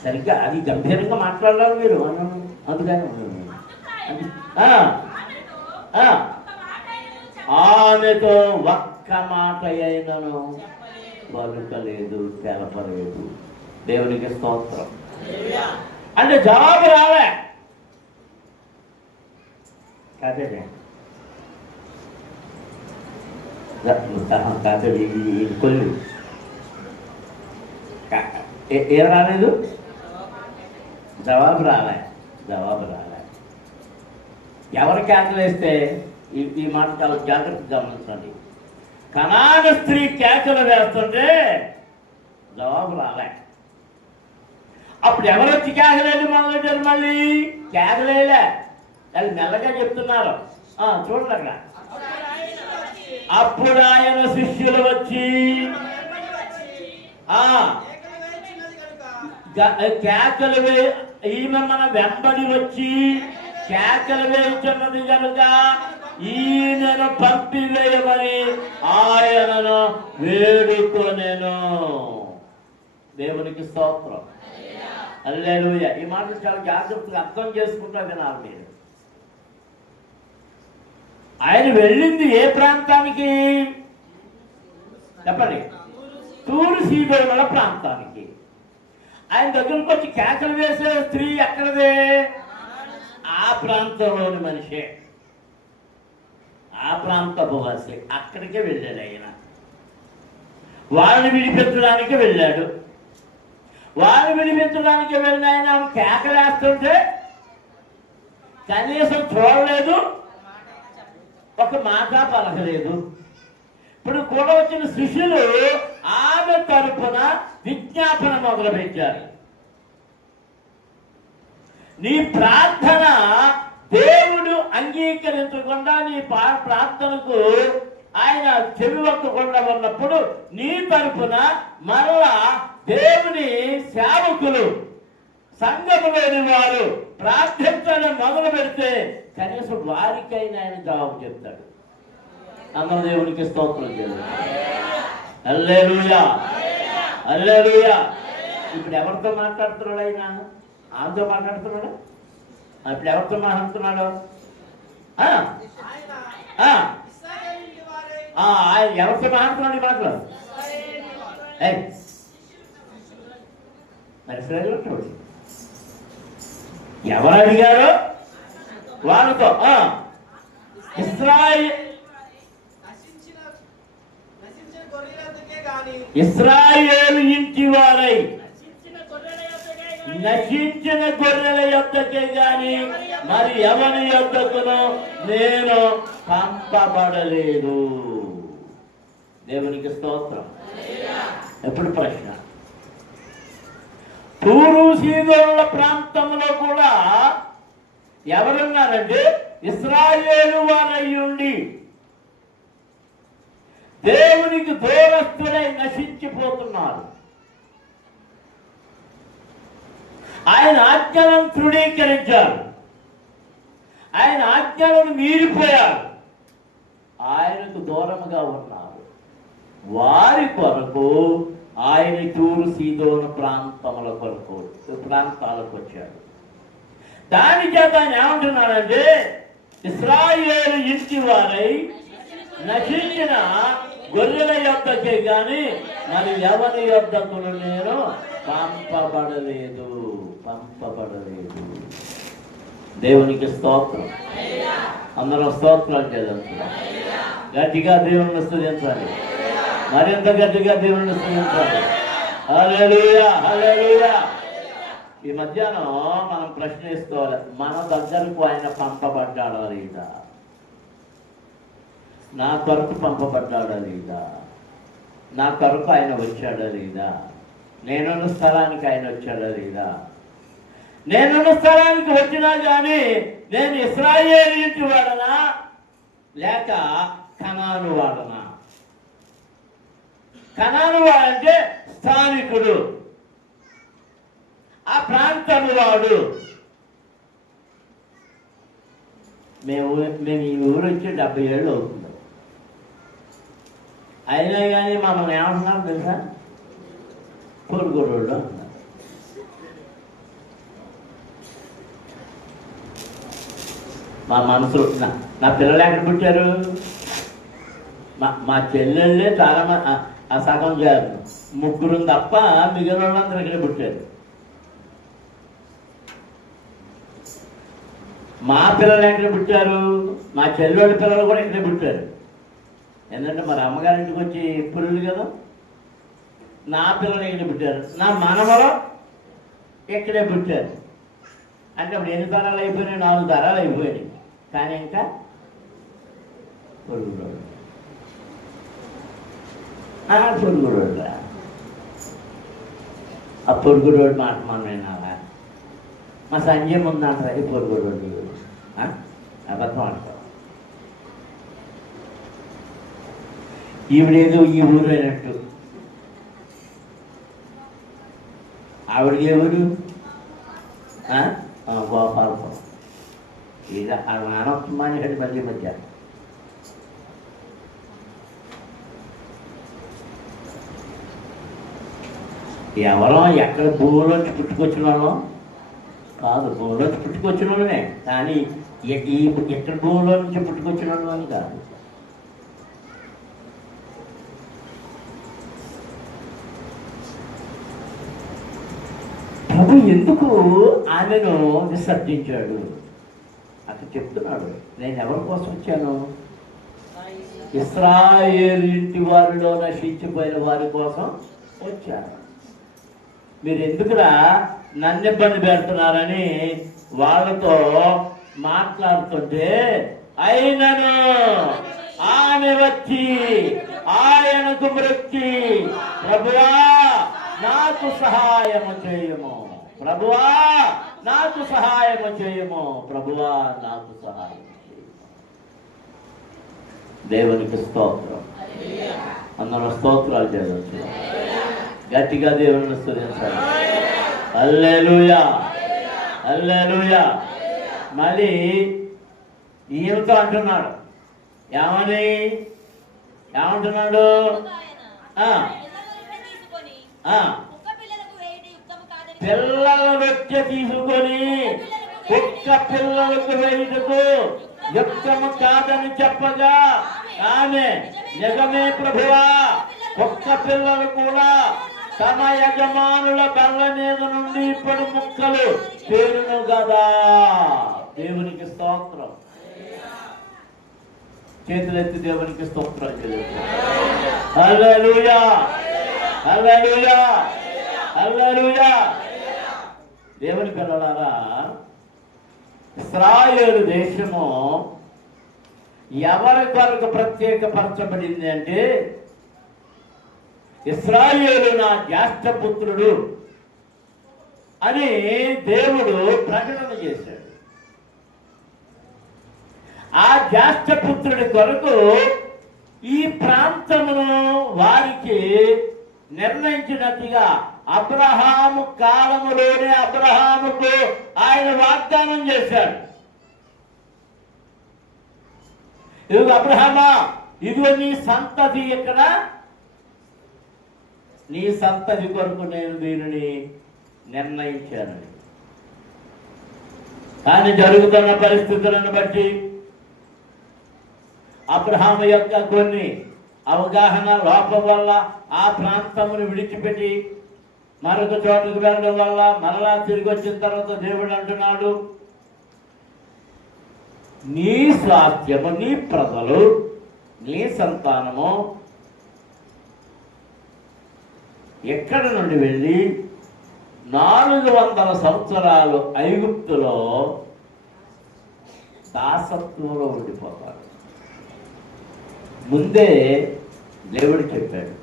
సరిగ్గా అది గంభీరంగా మాట్లాడాలి మీరు. అందుకని ఆమెతో ఒక్క మాట అయినను పలుకలేదు, తెలపలేదు. దేవునికి స్తోత్రం. అంటే జవాబు రాలే. కాదే కొల్లు ఏం రాలేదు, జవాబు రాలే, జవాబు రాలే. ఎవరు కేకలు వేస్తే ఈ మాట చాలా జాగ్రత్తగా గమనించండి. కనాను స్త్రీ కేకలు వేస్తుంటే జవాబు రాలే. అప్పుడు ఎవరొచ్చి కేకలేదు మొదలెట్టారు? మళ్ళీ కేకలేలే, అది మెల్లగా చెప్తున్నారు. చూడండి అక్కడ. అప్పుడు ఆయన శిష్యులు వచ్చి కేకలు ఈమె మన వెంబడి వచ్చి కేకలు వేయుచున్నది కనుక ఈయనను పంపివేయమని ఆయనను వేడుకొనెను. దేవునికి స్తోత్రం. హల్లెలూయా. ఈ మాటలు చాలా జాగ్రత్తగా అర్థం చేసుకుంటా వినాలి మీరు. ఆయన వెళ్ళింది ఏ ప్రాంతానికి చెప్పండి? తూరు సీదోనుల ప్రాంతానికి. ఆయన దగ్గరకు వచ్చి కేకలు వేసే స్త్రీ ఎక్కడదే? ఆ ప్రాంతంలోని మనిషే, ఆ ప్రాంతపు వాసి. అక్కడికే వెళ్ళాడు ఆయన. వారిని విడిపించడానికి వెళ్ళాడు. వారిని విడిపించడానికి వెళ్ళిన ఆయన కేకలేస్తుంటే కనీసం చూడలేదు, ఒక మాట పలకలేదు. ఇప్పుడు కూడా వచ్చిన శిష్యులు ఆమె తరపున విజ్ఞాపన మొదలుపెట్టారు. నీ ప్రార్థన దేవుడు అంగీకరించకుండా, నీ ప్రార్థనకు ఆయన చెవి ఒక్కకుండా ఉన్నప్పుడు నీ తరపున మరలా దేవుని సేవకులు, సంఘములోని వారు ప్రార్థించడం మొదలు పెడితే కనీసం వారికైనా ఆయన జవాబు చెప్తాడు. అందరూ దేవునికి స్తోత్రం చేయాలి. హల్లెలూయా, హల్లెలూయా. ఇప్పుడు ఎవరితో మాట్లాడుతున్నాడు ఆయన? ఆయనతో మాట్లాడుతున్నాడు. ఇప్పుడు ఎవరితో మాట్లాడుతున్నాడు? ఆయన ఎవరితో మాట్లాడుతున్నాడు? ఈ మాటలు ఎవరు అడిగారో వాళ్ళతో ఇశ్రాయేలు ఇంటి వారై నశించిన గొర్రెల యొద్దకే గాని మరి ఎవరి యొద్దకును నేను పంపబడలేదు. దేవునికి స్తోత్రం. ఎప్పుడు ప్రశ్న? తూరు సీదోనుల ప్రాంతంలో కూడా ఎవరున్నారంటే ఇశ్రాయేలు వారయ్యుండి దేవునికి దూరస్తుడై నశించిపోతున్నారు. ఆయన ఆజ్ఞలను తృణీకరించారు, ఆయన ఆజ్ఞలను మీరిపోయారు, ఆయనకు దూరముగా ఉన్నారు. వారి కొరకు ఆయన తూరు సీదోను ప్రాంతాలకు వచ్చాడు. దాని చేత ఆయన ఏమంటున్నాడంటే ఇశ్రాయేలు ఇంటి వారై నశించిన గొర్రెల యొద్దకే గాని మరి ఎవరి యొద్దకు నేను పంపబడలేదు. దేవునికి స్తోత్రం. అందరం స్తోత్రాలు చేద్దాం. గట్టిగా దేవుని స్తుతించాలి, మరింత గట్టిగా దేవుని స్తుతించాలి. హల్లెలూయా, హల్లెలూయా. ఈ మధ్యాహ్నం మనం ప్రశ్నిస్తోవాలి, మన దగ్గరకు ఆయన పంపబడ్డాడా లేదా? నా కొరకు పంపబడ్డాడా లేదా? నా కొరకు ఆయన వచ్చాడా లేదా? నేనున్న స్థలానికి ఆయన వచ్చాడా లేదా? నేనున్న స్థలానికి వచ్చినా కానీ నేను ఇశ్రాయేలు ఇంటి వాడనా లేక కనాను వాడనా? కనాను వాడంటే స్థానికుడు, ఆ ప్రాంతాన్ని వాడు. మేము ఈ ఊరు వచ్చి 70 ఏళ్ళు అవుతుంది. అయినా కానీ మనం ఏమంటున్నాం తెలుసా? కోరుకోడు అంటున్నారు. మా మనసులో నా పిల్లలు ఎక్కడ పుట్టారు? మా చెల్లెళ్ళే చాలా ఆ సగం చేయాలి, ముగ్గురు తప్ప మిగిలిన వాళ్ళందరూ ఇక్కడే పుట్టారు. మా పిల్లలు ఎక్కడ పుట్టారు? మా చెల్లెళ్ళ పిల్లలు కూడా ఇక్కడే పుట్టారు. ఎందుకంటే మరి అమ్మగారింటికి వచ్చి పురులు కదా. నా పిల్లలు ఇక్కడే పుట్టారు, నా మనవలు ఇక్కడే పుట్టారు. అంటే అప్పుడు ఎన్ని తరాలు అయిపోయినాయి? 4 తరాలు అయిపోయాయి. కానీ ఇంకా పొరుగుడు పొరుగుడు ఆ పొరుగుడు మాట మనం వినాలా? మా సంజయ్ ఉందంటారా? ఈ పొరుగుడు అబద్ధం అంటారు. ఈవిడేదో ఈ ఊరు అయినట్టు ఆవిడ ఎవరు? గోపాలపురం. ఇక ఆ నానొత్తమాని హెడ్ మధ్య మధ్య ఎవరో ఎక్కడ భూమిలోంచి పుట్టుకొచ్చిన వాళ్ళం కాదు, భూమిలోంచి పుట్టుకొచ్చిన వాళ్ళమే, కానీ ఎక్కడ భూమిలో నుంచి పుట్టుకొచ్చిన వాళ్ళని కాదు. ప్రభు ఎందుకు ఆమెను విసర్జించాడు అక్కడ చెప్తున్నాడు. నేను ఎవరి కోసం వచ్చాను? ఇశ్రాయేలు ఇంటి వారిలో నశించిపోయిన వారి కోసం వచ్చాను. మీరు ఎందుకురా నన్ను ఇబ్బంది పెడుతున్నారని వాళ్ళతో మాట్లాడుతుంటే, అయినను ఆమె వచ్చి ఆయనకు మ్రొక్కి, ప్రభువా నాకు సహాయము చేయము, ప్రభువా నాకు సహాయము చేయము, ప్రభువా నాకు సహాయం చేయము. దేవునికి స్తోత్రం. అందరూ స్తోత్రాలు చేయవచ్చు. గట్టిగా దేవుని స్తుతించాలి. హల్లెలూయా, హల్లెలూయా. మళ్ళీ ఈయనతో అంటున్నాడు, ఏమంటున్నాడు? పిల్లల వెచ్చ తీసుకొని కుక్క పిల్లలకు వేయుటకు యుక్తము కాదని చెప్పగా ఆమె, నిజమే ప్రభువా, కుక్క పిల్లలు కూడా తమ యజమానుల బల్ల మీద నుండి ఇప్పుడు ముక్కలు చేరును కదా. దేవునికి స్తోత్రం. చేతులెత్తి దేవునికి స్తోత్రం చెల్లించు. హల్లెలూయా, హల్లెలూయా, హల్లెలూయా. దేవుని పిల్లలారా, ఇశ్రాయేలు దేశము ఎవరి కొరకు ప్రత్యేకపరచబడింది అంటే, ఇశ్రాయేలు నా జ్యేష్ఠపుత్రుడు అని దేవుడు ప్రకటన చేశాడు. ఆ జ్యేష్ఠపుత్రుడి కొరకు ఈ ప్రాంతమును వారికి నిర్ణయించినట్టుగా అబ్రహాము కాలములోనే అబ్రహాముకు ఆయన వాగ్దానం చేశాడు. ఇదిగో అబ్రహామా, ఇదిగో నీ సంతతి ఇక్కడ, నీ సంతతి కొరకు నేను దీనిని నిర్ణయించానని. కానీ జరుగుతున్న పరిస్థితులను బట్టి అబ్రహాము యొక్క కొన్ని అవగాహన లోపం వల్ల ఆ ప్రాంతమును విడిచిపెట్టి మరొక చోటుకు వెళ్ళడం వల్ల మరలా తిరిగి వచ్చిన తర్వాత దేవుడు అంటున్నాడు, నీ స్వాస్థ్యము, నీ ప్రజలు, నీ సంతానము ఎక్కడి నుండి వెళ్ళి 400 సంవత్సరాలు ఐగుప్తులో దాసత్వంలో ఉండిపోతారు. ముందే దేవుడు చెప్పాడు.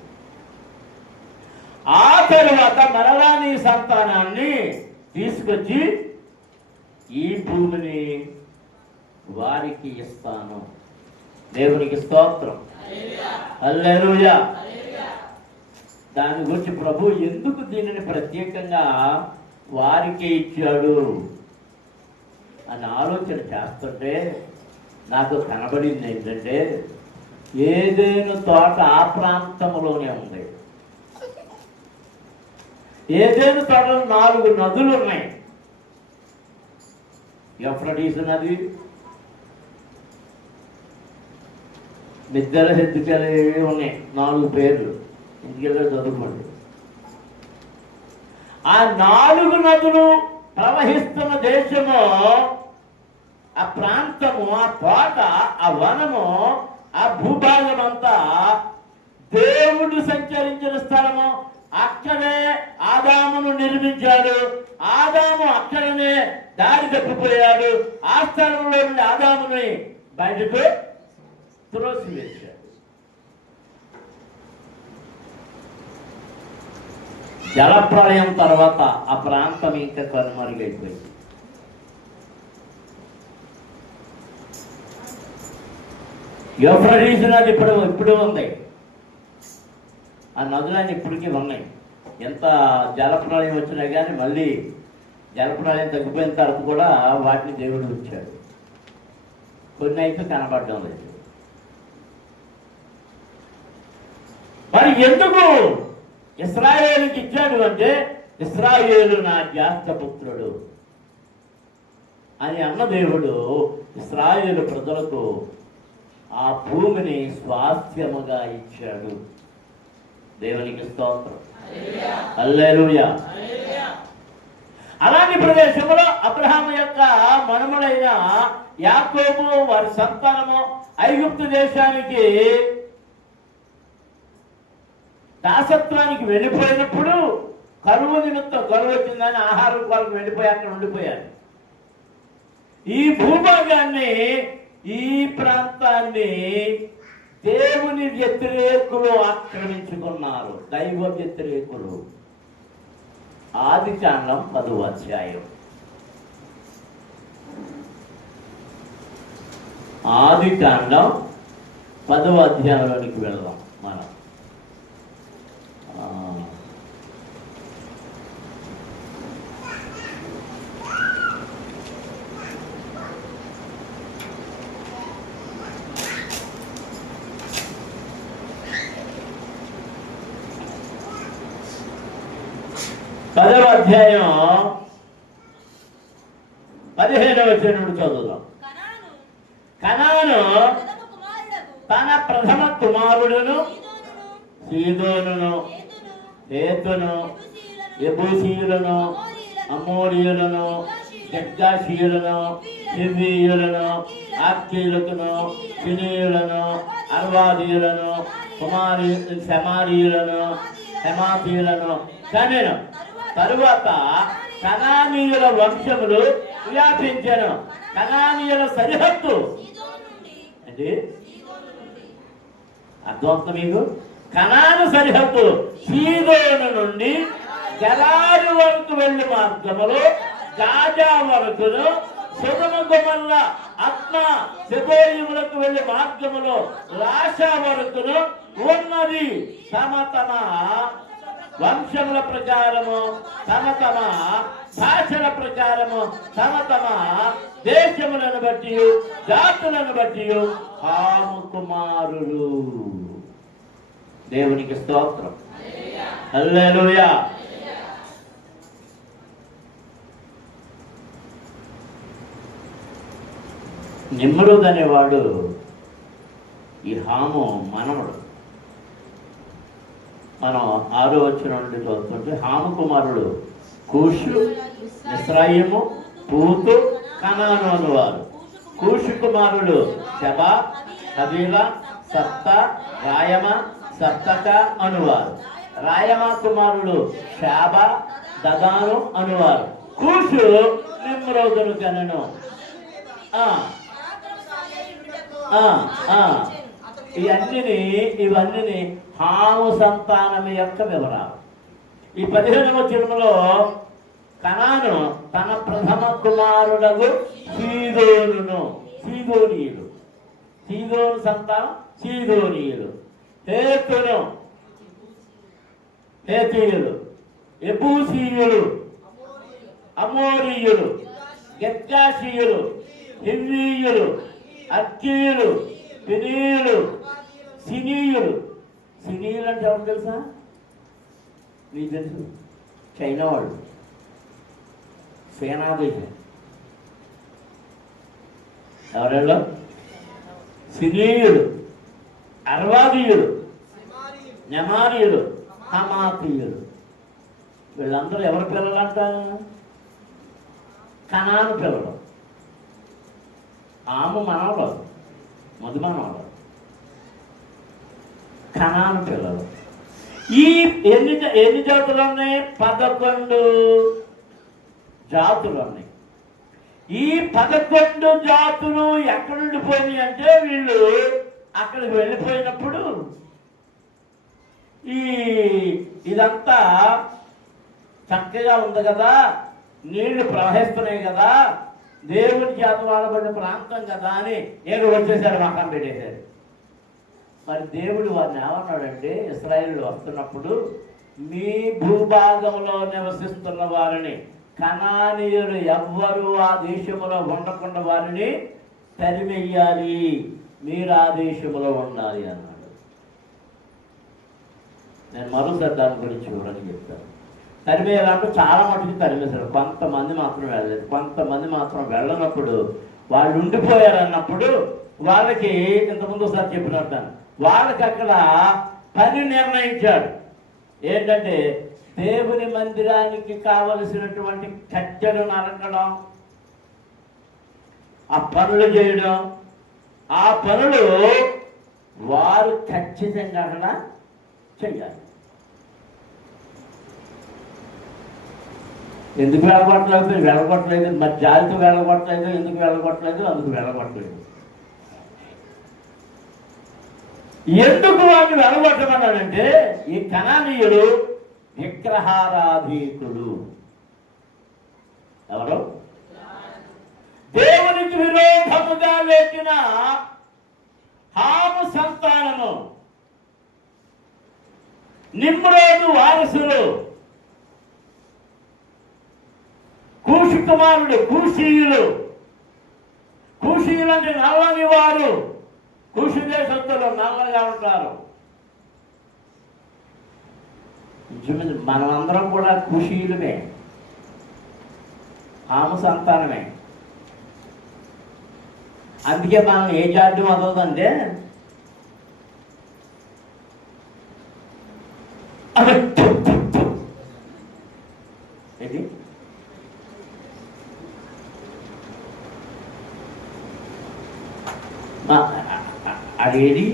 ఆ తరువాత మరలా నీ సంతానాన్ని తీసుకొచ్చి ఈ భూమిని వారికి ఇస్తాను. దేవునికి స్తోత్రం. హల్లెలూయా. దాని గురించి ప్రభు ఎందుకు దీనిని ప్రత్యేకంగా వారికి ఇచ్చాడు అని ఆలోచన చేస్తుంటే నాకు కనబడింది ఏంటంటే, ఏదేను తోట ఆ ప్రాంతంలోనే ఉంది. ఏదేను తోటలో 4 నదులు ఉన్నాయి. యూఫ్రటీస్ నది, మిద్దెల హెద్దుకలు ఉన్నాయి, 4 పేర్లు, ఇంటికెళ్ళి చదువుకోండి. ఆ 4 నదులు ప్రవహిస్తున్న దేశము, ఆ ప్రాంతము, ఆ తోట, ఆ వనము, ఆ భూభాగం అంతా దేవుడు సంచరించిన స్థలము. అక్కడే ఆదామును నిర్మించాడు. ఆదాము అక్కడనే దారి తప్పిపోయాడు. ఆ స్థలంలో నుండి ఆదాముని బయటకు త్రోసివేశాడు. జలప్రళయం తర్వాత ఆ ప్రాంతం ఇంకా కనుమరుగైపోయింది. యూఫ్రటీస్ నది ఇప్పుడు ఉంది. ఆ నదులన్నీ ఇప్పటికీ ఉన్నాయి. ఎంత జలప్రళయం వచ్చినా కానీ మళ్ళీ జలప్రళయం తగ్గిపోయిన తర్వాత కూడా వాటిని దేవుడు ఉంచాడు. కొన్ని అయితే కనపడడం లేదు. మరి ఎందుకు ఇశ్రాయేలుకి ఇచ్చాడు అంటే, ఇశ్రాయేలు నా జ్యేష్ఠపుత్రుడు అని అన్న దేవుడు ఇశ్రాయేలు ప్రజలకు ఆ భూమిని స్వాస్థ్యముగా ఇచ్చాడు. దేవునికి స్తోత్రం. హల్లెలూయా. అలాంటి ప్రదేశంలో అబ్రహాము యొక్క మనుమడైన యాకోబు వారి సంతానము ఐగుప్తు దేశానికి దాసత్వానికి వెళ్ళిపోయినప్పుడు కరువు నిమిత్తం, కరువు వచ్చిందని ఆహారం కొరకు వెళ్ళిపోయి అక్కడ ఉండిపోయారు. ఈ భూభాగాన్ని, ఈ ప్రాంతాన్ని దేవుని వ్యతిరేకులు ఆక్రమించుకున్నారు. దైవ వ్యతిరేకులు. ఆదికాండం 10వ అధ్యాయం. ఆదికాండం 10వ అధ్యాయంలోనికి వెళ్దాం మనం. పదవ అధ్యాయం 15వ వచనం చదువుదాం. కనాను తన ప్రథమ కుమారుడును సీదోనును, హేతును, యెబూసీయులను, అమోరీయులను, గిర్గాషీయులను, హివ్వీయులను, ఆర్కీయులను, సినీయులను, అర్వాదీయులను, శమారీయులను, హెమాతీయులను కనెను. తరువాత కనానీయుల వంశములు వ్యాపించెను. కనానీయుల సరిహద్దు అంటే అర్థం మీకు? కనాను సరిహద్దు సీదోను నుండి గెరారు వరకు వెళ్లి మార్గములో గాజా వరకును, సొదొమ గొమొర్రా, అద్మా, సెబోయిములకు వెళ్లి మార్గములో లాషా వరకును ఉన్నది. తమ తమ వంశముల ప్రకారము, తమ తమ భాషల ప్రకారము, తమ తమ దేశములను బట్టి, జాతులను బట్టి హాము కుమారులు. దేవునికి స్తోత్రం. హల్లెలూయా. నిమ్రోద్ అనేవాడు ఈ హాము మనవడు. మనం 6వ వచనం నుండి చదువుతుంటే, హాము కుమారుడు కూషు, మిస్రాయిము, పూతు, కనాను అనువారు. కూషు కుమారుడు షబా, హబీలా, సప్త, రాయమ, సప్తక అనువారు. రాయమ కుమారుడు షాబా, దదాను అనువారు. కూషు నిమ్రోదును కనెను. ఇవన్నీ హాము సంతానం యొక్క వివరాలు. ఈ 15వ వచనంలో కనాను తన ప్రథమ కుమారుడగు సీదోనును, సీదోనీయులు, సీదోను సంతానం సీదోనీయులు, హేతును, హేతీయులు, యెబూసీయులు, అమోరీయులు, గిర్గాషీయులు, హివ్వీయులు, అర్కీయులు, ఫినీయులు, సినీయులు. సినీయులు అంటే ఎవరు తెలుసా? మీకు తెలుసు, చైనా వాళ్ళు, సేనాదేశం. ఎవరెళ్ళు? సినీయులు, అర్వాదీయులు, నెమారీయులు, హమాతీయులు. వీళ్ళందరూ ఎవరి పిల్లలంట? కనాను పిల్లలు. ఆమె మనవరాలు, మధు మనవరాలు, కనాను పిల్లలు. ఈ ఎన్ని జాతులు ఉన్నాయి? 11 జాతులు ఉన్నాయి. ఈ 11 జాతులు ఎక్కడ ఉండిపోయినాయి అంటే, వీళ్ళు అక్కడికి వెళ్ళిపోయినప్పుడు ఇదంతా చక్కగా ఉంది కదా, నీళ్లు ప్రవహిస్తున్నాయి కదా, దేవుడి చేత వాడబడిన ప్రాంతం కదా అని ఏదో వచ్చేసారు, మకం పెట్టేశారు. మరి దేవుడు వారిని ఏమన్నాడంటే, ఇశ్రాయేలు వస్తున్నప్పుడు మీ భూభాగంలో నివసిస్తున్న వారిని, కనానీయులు ఎవ్వరూ ఆ దేశంలో ఉండకుండా వారిని తరిమెయ్యాలి, మీరు ఆ దేశంలో ఉండాలి అన్నాడు. నేను మరోసారి దాని గురించి వివరంగా చెప్తాను. తరిమేయాలంటూ చాలా మటుకు తరిమేశారు. కొంతమంది మాత్రం వెళ్ళలేదు. కొంతమంది మాత్రం వెళ్ళనప్పుడు వాళ్ళు ఉండిపోయారన్నప్పుడు వాళ్ళకి ఇంతకుముందు ఒకసారి చెప్పినట్టు వాళ్ళకి అక్కడ పని నిర్ణయించాడు. ఏంటంటే దేవుని మందిరానికి కావలసినటువంటి కట్టెలు నరకడం, ఆ పనులు చేయడం, ఆ పనులు వారు ఖచ్చితంగా అక్కడ చెయ్యాలి. ఎందుకు వెళ్ళగొట్టలేదు, మరి జాలితో వెళ్ళగొట్టలేదు, ఎందుకు వెళ్ళగొట్టలేదు, అందుకు వెళ్ళగొట్టలేదు. ఎందుకు వాడిని వెళ్ళగొట్టమన్నాడంటే ఈ కనానీయుడు విగ్రహారాధీకుడు. ఎవరు? దేవునికి విరోధముగా లేచిన హాము సంతానము, నిమ్రోదు వారసులు, కూషు కుమారుడు, కూషీయులు. కూషీయులు అంటే నల్లని వారు. కూషు దేశస్తులు నల్లగా ఉంటారు. మనమందరం కూడా కూషీయులమే, హాము సంతానమే. అందుకే మనం ఏ జాతి వదలదంటే ఇది అదేది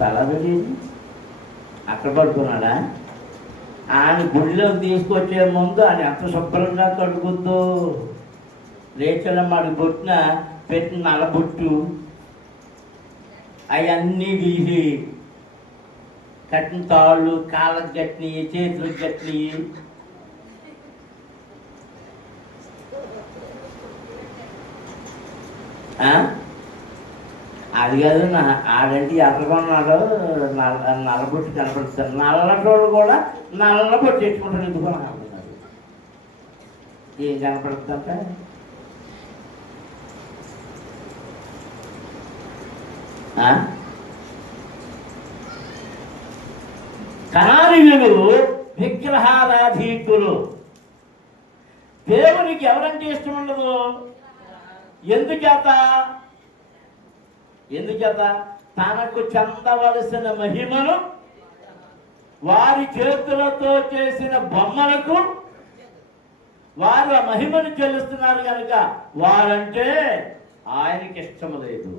తలదది అక్కడ పడుకున్నాడా? ఆయన గుడిలో తీసుకొచ్చే ముందు ఆయన ఎంత శుభ్రంగా కడుగుద్దు. రేచలమ్మాడి బొట్టిన పెట్టిన నలబొట్టు అవన్నీ తీసి కట్టిన తాళ్ళు కాళ్ళకు కట్టినవి, చేతులకు కట్టినవి. అది కాదు, ఆడంటే ఎర్రగొన్నాడు, నల్లబొట్టు కనపడుతారు. నల్లటోడు కూడా నల్ల బొట్టు తెచ్చుకుంటాడు. ఎందుకు అనుకుంటున్నారు? ఏం కనపడుతుందంటే కనానీయులు విగ్రహారాధీకులు. దేవునికి ఎవరంటే ఇష్టం ఉండదు. ఎందుచేత తనకు చెందవలసిన మహిమను వారి చేతులతో చేసిన బొమ్మలకు వారు ఆ మహిమను చెల్లిస్తున్నారు కనుక వారంటే ఆయనకి ఇష్టం లేదు.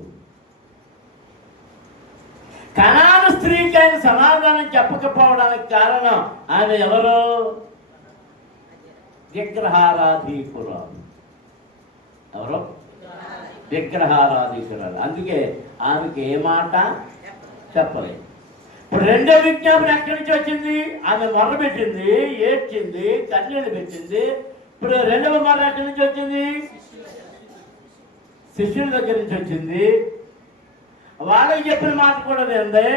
కనాను స్త్రీకి ఆయన సమాధానం చెప్పకపోవడానికి కారణం ఆయన ఎవరు? విగ్రహారాధీకురాలు. ఎవరు? విగ్రహారాధీకురాలు. అందుకే ఆమెకి ఏ మాట చెప్పలేదు. ఇప్పుడు రెండో విజ్ఞాపన ఎక్కడి నుంచి వచ్చింది? ఆమె మొర్ర పెట్టింది, ఏడ్చింది, కన్నీళ్ళు పెట్టింది. ఇప్పుడు రెండవ మొర్ర ఎక్కడి నుంచి వచ్చింది? శిష్యుల దగ్గర నుంచి వచ్చింది. వాళ్ళకి చెప్పిన మాట కూడా ఏంది?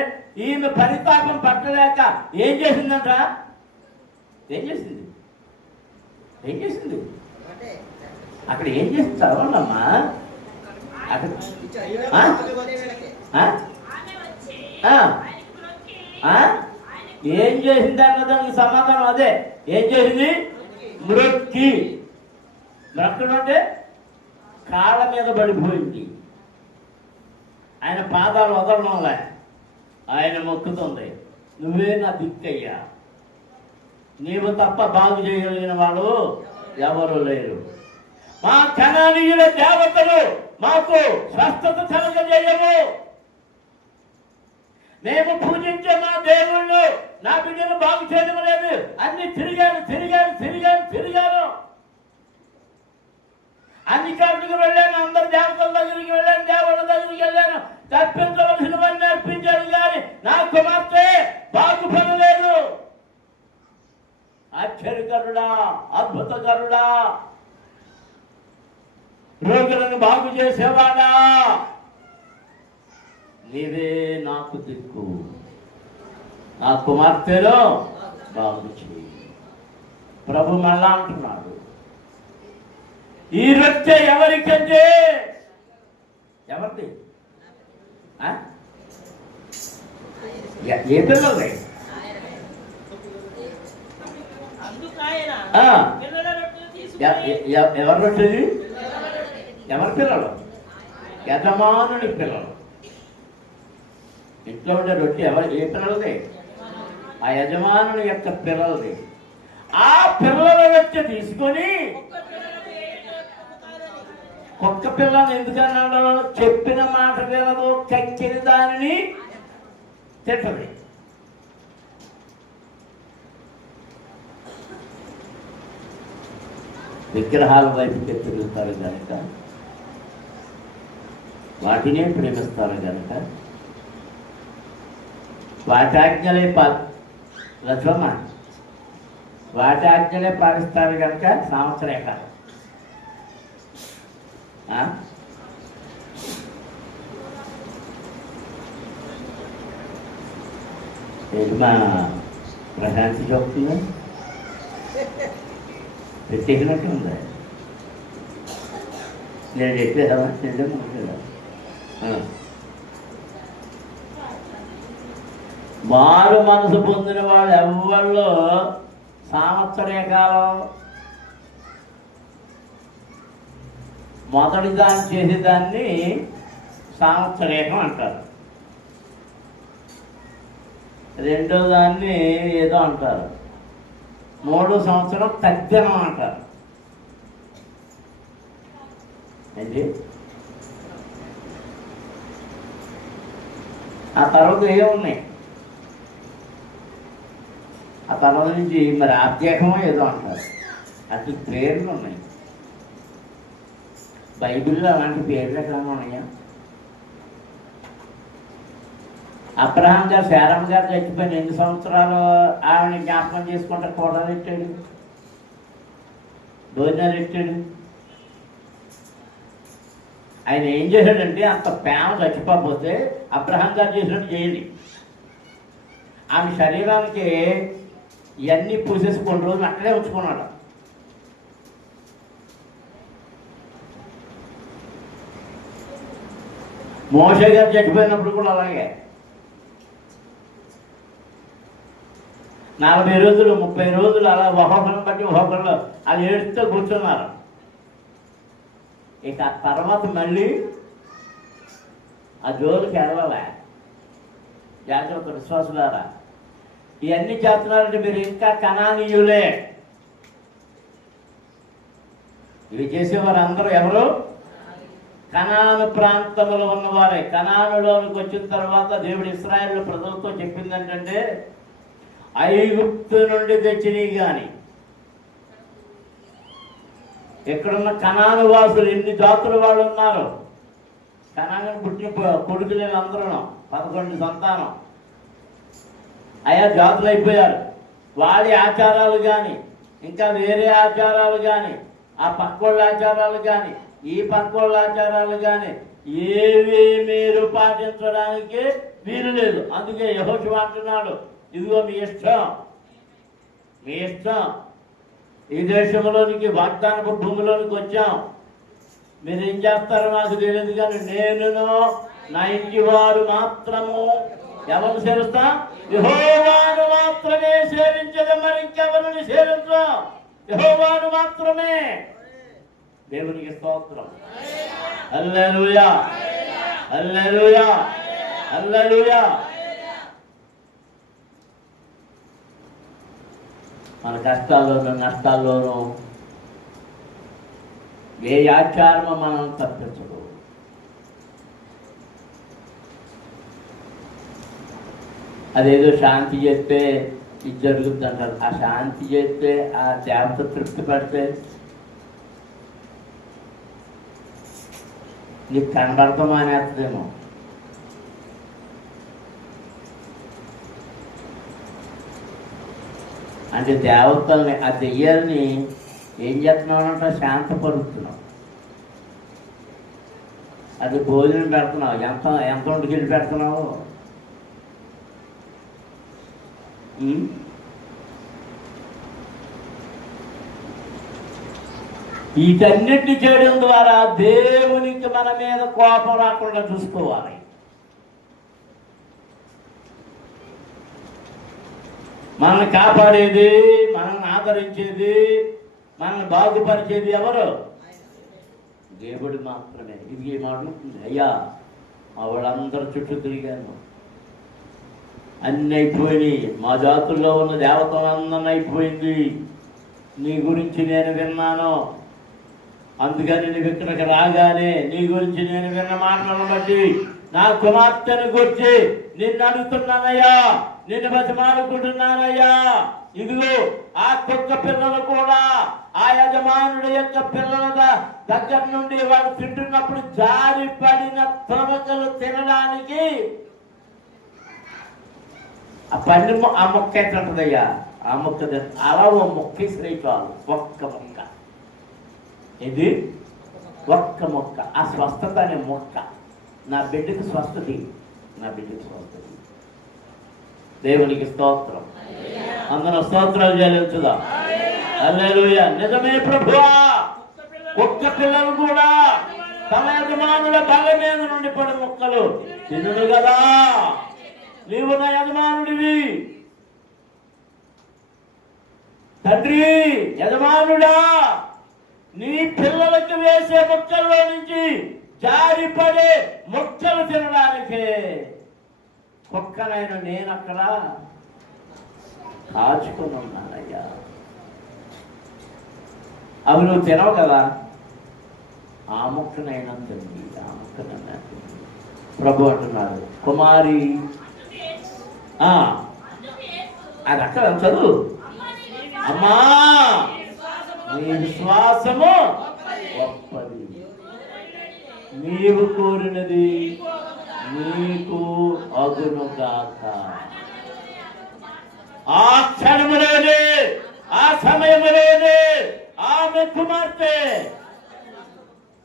ఈమె పరితాపం పట్టలేక ఏం చేసిందంట? ఏం చేసింది? అక్కడ ఏం చేస్తారు అమ్మా? ఏం చేసింది అన్న దానికి సమాధానం అదే. ఏం చేసింది? మ్రొక్కడం అంటే కాళ్ళ మీద పడిపోయింది. ఆయన పాదాలు వదలడంలే, ఆయన మొక్కుతుంది. నువ్వే నా దిక్కయ్యా, నీవు తప్ప బాగు చేయగలిగిన వాడు ఎవరు లేరు. మా కనానీయుల దేవతలు మాకు స్వస్థత కలగజేయము. మేము పూజించే మా దేవుళ్ళు నా బిడ్డను బాగు చేయడం లేదు. అన్ని తిరిగాను. అన్ని చోట్లకి వెళ్ళాను, అందరు దేవతల దగ్గరికి వెళ్ళాను, దేవుళ్ళ దగ్గరికి వెళ్ళాను. తప్పించవలసినవన్నీ అర్పించాను, కానీ నా కుమార్తె బాగుపడలేదు. ఆశ్చర్యకరుడా, అద్భుతకరుడా, రోగులను బాగు చేసేవాడా, నీవే నాకు దిక్కు. నా కుమార్తెను బాగు చేయి. ప్రభు మళ్ళా అంటున్నాడు, ఈ రొట్టె ఎవరికంటే ఎవరిది? ఏ పిల్లలది? ఎవరి రొట్టెది? ఎవరి పిల్లలు? యజమానుని పిల్లలు. ఇంట్లో ఉండే రొట్టె ఏ పిల్లలది? ఆ యజమానుని యొక్క పిల్లలది. ఆ పిల్లల రొట్టె తీసుకొని కుక్క పిల్లని ఎందుకన్నాడో, చెప్పిన మాట వినదు, కక్కిన దానిని తింటది. విగ్రహాల వైపుకి తిరుగుతారు కనుక, వాటినే ప్రేమిస్తారు కనుక, వాటి ఆజ్ఞలే లక్ష్మమ్మ వాటి ఆజ్ఞలే పాటిస్తారు కనుక సంవత్సరం కాదు. మా ప్రశాంతి చెప్తుందా? పెట్టేసినట్టు ఉందా? నేను చెప్పేసావా? నిజంగా మారు మనసు పొందిన వాళ్ళు ఎవరిలో సంవత్సరే కాలం మొదటి దాన్ని చేసేదాన్ని సంవత్సరేకం అంటారు, రెండో దాన్ని ఏదో అంటారు, మూడో సంవత్సరం తగ్గినం అంటారు. ఏంటి ఆ తర్వాత ఏమున్నాయి? ఆ తర్వాత నుంచి మరి ఆప్యాకమో ఏదో అంటారు. అసలు పేర్లు ఉన్నాయి బైబిల్లో, అలాంటి పేర్లు ఎక్కడైనా ఉన్నాయా? అబ్రహాం గారు శారమ్మ గారు చచ్చిపోయిన 8 సంవత్సరాలు ఆవిడని జ్ఞాపకం చేసుకుంటే కూడలు పెట్టాడు, భోజనాలు పెట్టాడు. ఆయన ఏం చేశాడంటే, అంత ప్రేమ చచ్చిపోతే అబ్రహాం గారు చేసినట్టు చేయండి. ఆమె శరీరానికి ఇవన్నీ పూసేసి కొన్ని రోజులు అక్కడే ఉంచుకున్నాడు. మోషే గారు చచ్చిపోయినప్పుడు కూడా అలాగే 40 రోజులు 30 రోజులు అలా ఒక్కొక్కరిని బట్టి ఒక్కొక్కరు అలా ఏడుస్తూ కూర్చున్నారు. ఇక ఆ తర్వాత మళ్ళీ ఆ జోలికి వెళ్ళాలే. జాగ్రత్త విశ్వాసులారా, ఇవన్నీ చేస్తున్నారంటే మీరు ఇంకా కనానీయులే. ఇవి చేసేవారు అందరూ ఎవరు? కనాను ప్రాంతంలో ఉన్నవారే. కనానులోనికి వచ్చిన తర్వాత దేవుడు ఇశ్రాయేలు ప్రజలతో చెప్పింది ఏంటంటే, ఐగుప్తు నుండి తెచ్చినవి కానీ ఇక్కడున్న కనాను వాసులు ఎన్ని జాతుల వాళ్ళు ఉన్నారు. కనాను పుట్టిన కొడుకులు అందరూ 11 సంతానం అయా జాతులు అయిపోయారు. వాడి ఆచారాలు కానీ, ఇంకా వేరే ఆచారాలు కానీ, ఆ పక్కోళ్ళ ఆచారాలు కానీ, ఈ పక్కోళ్ళ ఆచారాలు కానీ ఏవి మీరు పాటించడానికి వీలు లేదు. అందుకే యెహోషువ అంటున్నాడు, ఇదిగో మీ ఇష్టం, మీ ఇష్టం. ఈ దేశంలోనికి వాగ్దానపు భూమిలోనికి వచ్చాం, మీరు ఏం చేస్తారో నాకు తెలియదు, కానీ నేనును నా ఇంటి వారు మాత్రము ఎవరు సేవిస్తాం? యెహోవాను మాత్రమే సేవించదు, మరి ఇంకెవరిని సేవించాం? యెహోవాను మాత్రమే. దేవునికి స్తోత్రం. హల్లెలూయా, హల్లెలూయా, హల్లెలూయా. మన కష్టాల్లోనూ నష్టాల్లోనూ ఏ ఆచారమో మనం తప్పించదు. అదేదో శాంతి చేస్తే ఇది జరుగుతుంది అంటారు. ఆ శాంతి చేస్తే ఆ దేవత తృప్తి పడితే నీకు కనబడతాం మానేస్తుందేమో. అంటే దేవతల్ని, ఆ దెయ్యాలని ఏం చేస్తున్నావు అంటే శాంతపరుస్తున్నావు. అది భోజనం పెడుతున్నావు, ఎంత వండుకెళ్ళి పెడుతున్నావు. వీటన్నిటిని చేయడం ద్వారా దేవునికి మన మీద కోపం రాకుండా చూసుకోవాలి. మనల్ని కాపాడేది, మనల్ని ఆదరించేది, మనల్ని బాగుపరిచేది ఎవరు? దేవుడు మాత్రమే. ఇది మాట్లాడుతుంది, అయ్యా వాళ్ళందరూ చుట్టూ తిరిగాను, అన్నీ అయిపోయినాయి, మా జాతుల్లో ఉన్న దేవతలందరూ అయిపోయింది, నీ గురించి నేను విన్నాను, అందుకని నువ్వు ఇక్కడికి రాగానే నీ గురించి నేను విన్న మాటలను బట్టి నా కుమార్తెను గురించి నిన్ను అడుగుతున్నానయ్యా, నిన్ను బతిమాలుకుంటున్నానయ్యా. ఇదిగో ఆ కుక్క పిల్లలు కూడా ఆ యజమానుడి యొక్క పిల్లల దగ్గర నుండి వాడు తింటున్నప్పుడు జారి పడిన తొలకలు తినడానికి ఆ పండు ఆ మొక్క ఎట్లుంటుందయ్యా, ఆ మొక్క అలా ఓ మొక్క ఇసిరే చాలు, ఒక్క మొక్క. ఇది ఒక్క మొక్క, ఆ స్వస్థత అనే మొక్క నా బిడ్డకి స్వస్థత, నా బిడ్డకి స్వస్థత. దేవునికి స్తోత్రం. అందరూ స్తోత్రాలు చెల్లించుదాం. హల్లెలూయా. నిజమే ప్రభువా, ఒక్క పిల్లలు కూడా తమ యజమానుల బల్ల మీద నుండి పడి మొక్కలు తినను కదా, నీవు నా యజమానుడివి. తండ్రి, యజమానుడా, నీ పిల్లలకు వేసే మొక్కల్లో నుంచి జారిపడే మొక్కలు తినడానికే కుక్కనైనా నేను అక్కడ కాచుకుని ఉన్నానయ్యా. అవి నువ్వు తినవు కదా, ఆ మొక్కనైనా తింది, ఆ మొక్కనైనా తింది. ప్రభు అంటున్నారు, కుమారి అది అక్కడ చదువు, అమ్మా నీ విశ్వాసము గొప్పది, నీవు కోరినది నీకు అగునుగాక. ఆ క్షణములోనే, ఆ సమయంలోనే ఆమె కుమార్తె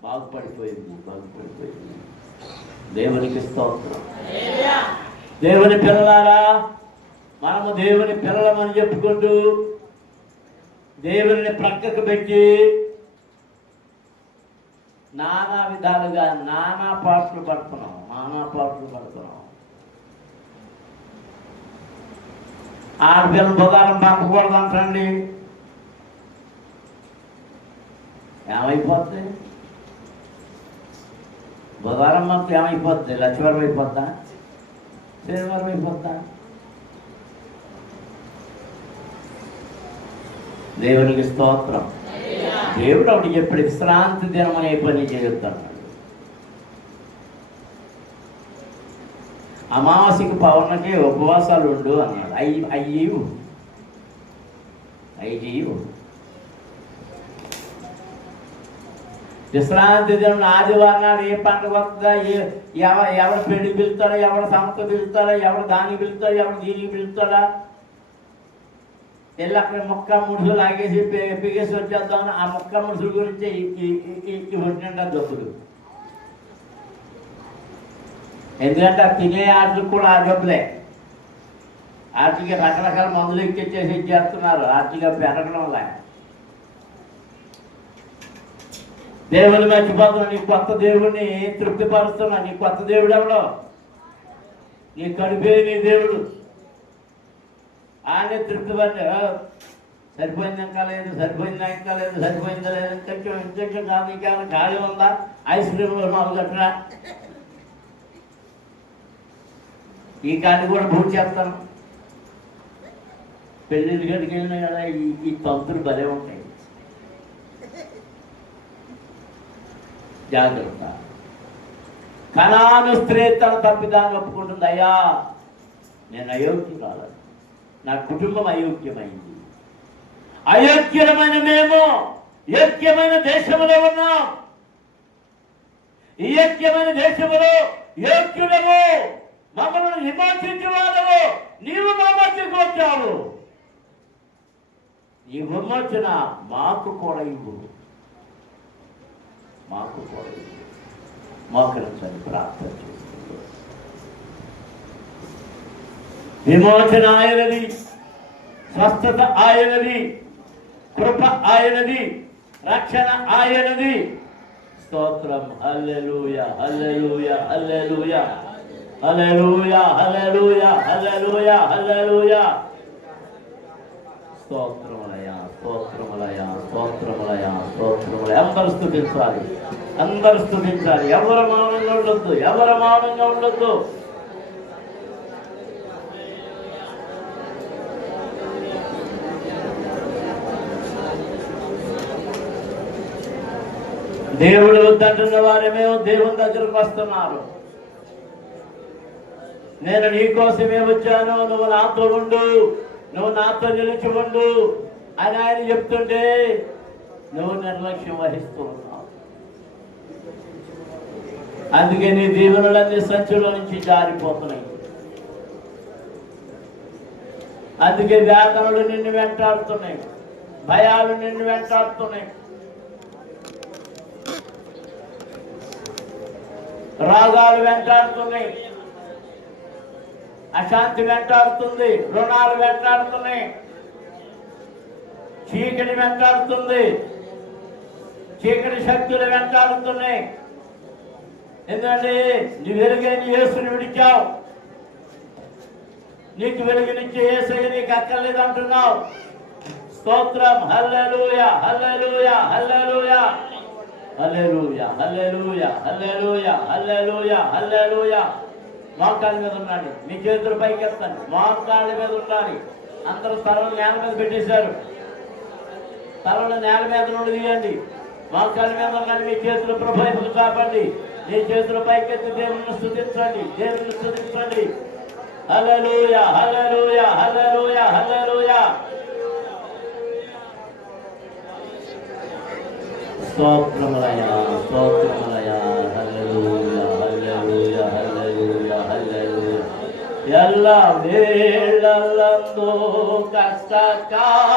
బాగుపడిపోయింది. దేవునికి స్తోత్రం. దేవుని పిల్లలారా, మనము దేవుని పిల్లలమని చెప్పుకుంటూ దేవుని ప్రక్కకు పెట్టి నానా విధాలుగా నానా పాటలు పడుతున్నాం. ఆడపిల్లలు బుధారం పంపకూడదు అంటండి, ఏమైపోద్ది? బుధారం పంపి ఏమైపోద్ది? లక్ష్మీవారం అయిపోద్దా, శనివారం అయిపోద్దా? దేవునికి స్తోత్రం. దేవుడు ఒకటి చెప్పాడు, విశ్రాంతి దినం అనే పని చేయొద్దన్నాడు. అమావాస్యకి పౌర్ణకి ఉపవాసాలు ఉండు అన్నాడు. అయ్యవు విశ్రాంతి దినం ఆదివారం నాడు ఏ పండుగ వస్తుందా, ఎవరు పెళ్లి పిలుస్తాడా, ఎవరు సంస్థ పిలుస్తాడా, ఎవరు దానికి పిలుస్తాడా, ఎవరు దీనికి పిలుస్తాడా, వెళ్ళి అక్కడ మొక్క ముడుసులు లాగేసి పిగేసి వచ్చేద్దామని ఆ మొక్క ముడుసుల గురించి ఉంటుండ జబ్బులు. ఎందుకంటే ఆ తినే ఆటలకు కూడా ఆ జబ్బులే. ఆటలకి రకరకాల మందులు ఎక్కిచ్చేసి ఇచ్చేస్తున్నారు, ఆటలుగా పెరగడం లే. దేవుని మర్చిపోతున్నా, నీ కొత్త దేవుడిని తృప్తిపరుస్తున్నా. నీ కొత్త దేవుడు ఎవడో? నీ కడుపే నీ దేవుడు. ఆయన తృప్తిపడి సరిపోయింది ఇంకా లేదు, సరిపోయిందా ఇంకా లేదు, సరిపోయిందా లేదు, ఇంకొంచెం కాదు, ఇంకా ఖాళీ ఉందా, ఐస్ క్రీమ్లో 4 గంటల ఈ కాడిని కూడా పూర్తి చేస్తాను. పెళ్ళిళ్ళు గడికి వెళ్ళినా కదా ఈ తంతులు భలే ఉంటాయి. జాగ్రత్త. కనాను స్త్రీ తన తప్పిదాన్ని ఒప్పుకుంటుంది, అయ్యా నేను అయోగ్యురాలు, నా కుటుంబం అయోగ్యమైంది, అయోగ్యమైన మేము యోగ్యమైన దేశంలో ఉన్నాం, ఈ యోగ్యమైన దేశంలో యోగ్యులము, మమ్మల్ని విమోచించే వాళ్ళము, నీవు మా మధ్యకు వచ్చావు, ఈ విమోచన మాకు కూడా ఇవ్వు, మాకు కూడా ఇవ్వు. మోకరించని ప్రార్థన చేస్తుంది. విమోచన ఆయనది, స్వస్థత ఆయనది, కృప ఆయనది, రక్షణ ఆయనది. స్తోత్రం. హల్లెలూయా, హల్లెలూయా, హల్లెలూయా, హల్లెలూయా, హల్లెలూయా, హల్లెలూయా, హల్లెలూయా. స్తోత్రములయా, స్తోత్రములయా, స్తోత్రములయా, స్తోత్రములయా. అందరూ స్తుతించాలి, అందరూ స్తుతించాలి. ఎవరు మౌనంగా ఉండొద్దు, ఎవరు మౌనంగా ఉండొద్దు. దేవుడు వద్దంటున్న వారేమో దేవుని దగ్గరకు వస్తున్నారు. నేను నీ కోసమే వచ్చాను, నువ్వు నాతో ఉండు, నువ్వు నాతో నిలిచి ఉండు అని ఆయన చెప్తుంటే నువ్వు నిర్లక్ష్యం వహిస్తూ ఉన్నావు. అందుకే నీ దీవెనలన్నీ సంచుల నుంచి జారిపోతున్నాయి. అందుకే వేదనలు నిన్ను వెంటాడుతున్నాయి, భయాలు నిన్ను వెంటాడుతున్నాయి, రాగాలు వెంటాడుతున్నాయి, అశాంతి వెంటాడుతుంది, రుణాలు వెంటాడుతున్నాయి, చీకటి వెంటాడుతుంది, చీకటి శక్తులు వెంటాడుతున్నాయి. ఎందుకంటే నీ వెలుగైన యేసుని విడిచావు, నీకు వెలుగునిచ్చే యేసయ్య నీకు అక్కర్లేదు అంటున్నావు. స్తోత్రం. హల్లెలూయా, హల్లెలూయా, హల్లెలూయా, హల్లెలూయా, హల్లెలూయా, హల్లెలూయా, హల్లెలూయా, హల్లెలూయా. మోకాళ్ళ మీద ఉండాలి, మీ చేతులు పైకి ఎత్తండి. మోకాళ్ళ మీద ఉండాలి. అందరూ తలలు నేల మీద పెట్టేశారు, తలలు నేల మీద నుండి తీయండి. మోకాళ్ళ మీద ఉండాలి, మీ చేతులు ప్రభు కాపండి. మీ చేతులు పైకెత్తి దేవుని స్తుతించండి, దేవుని స్తుతించండి. హల్లెలూయా, హల్లెలూయా, హల్లెలూయా, హల్లెలూయా. స్తోత్రములయా, స్తోత్రములయా. హల్లెలూయా, హల్లెలూయా, హల్లెలూయా, హల్లెలూయా. ఎల్ల వేళలందు కష్టకాలమందు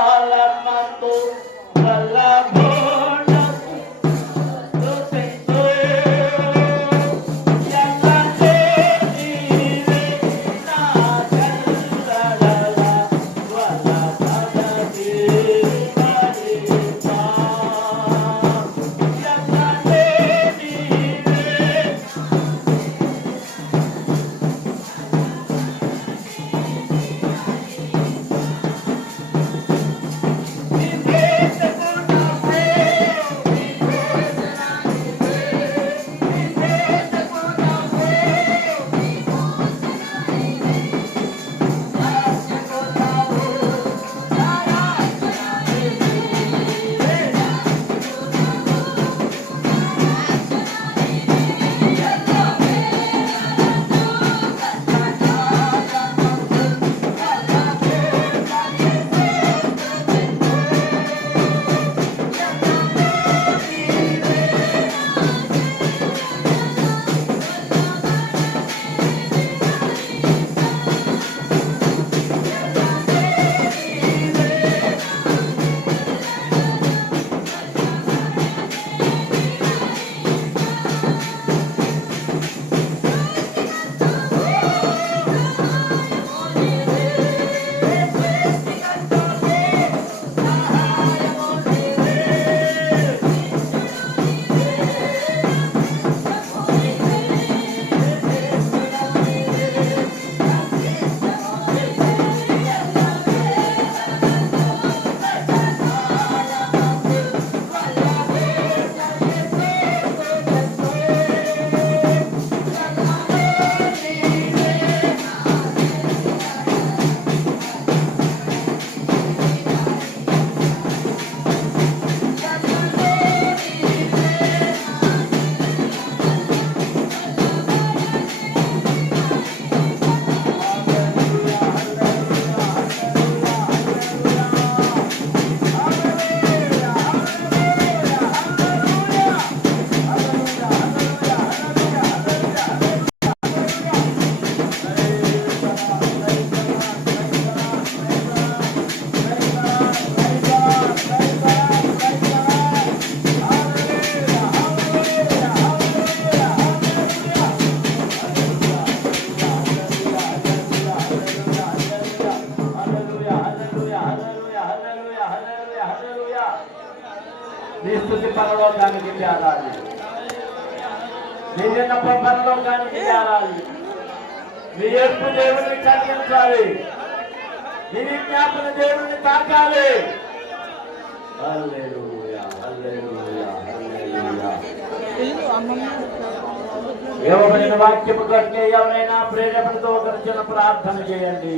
పరలోకానికి చేరాలి. మీ విన్నపం పరలోకానికి చేరాలి. మీ ఏర్పు దేవుడిని కలిగించాలి. మీ విజ్ఞాపన దేవుడిని తాకాలి. హల్లెలూయా, హల్లెలూయా, హల్లెలూయా. ఇవ్వబడిన వాక్యము కంటే ఎవరైనా ప్రేరేపణతో ఒక చిన్న ప్రార్థన చేయండి.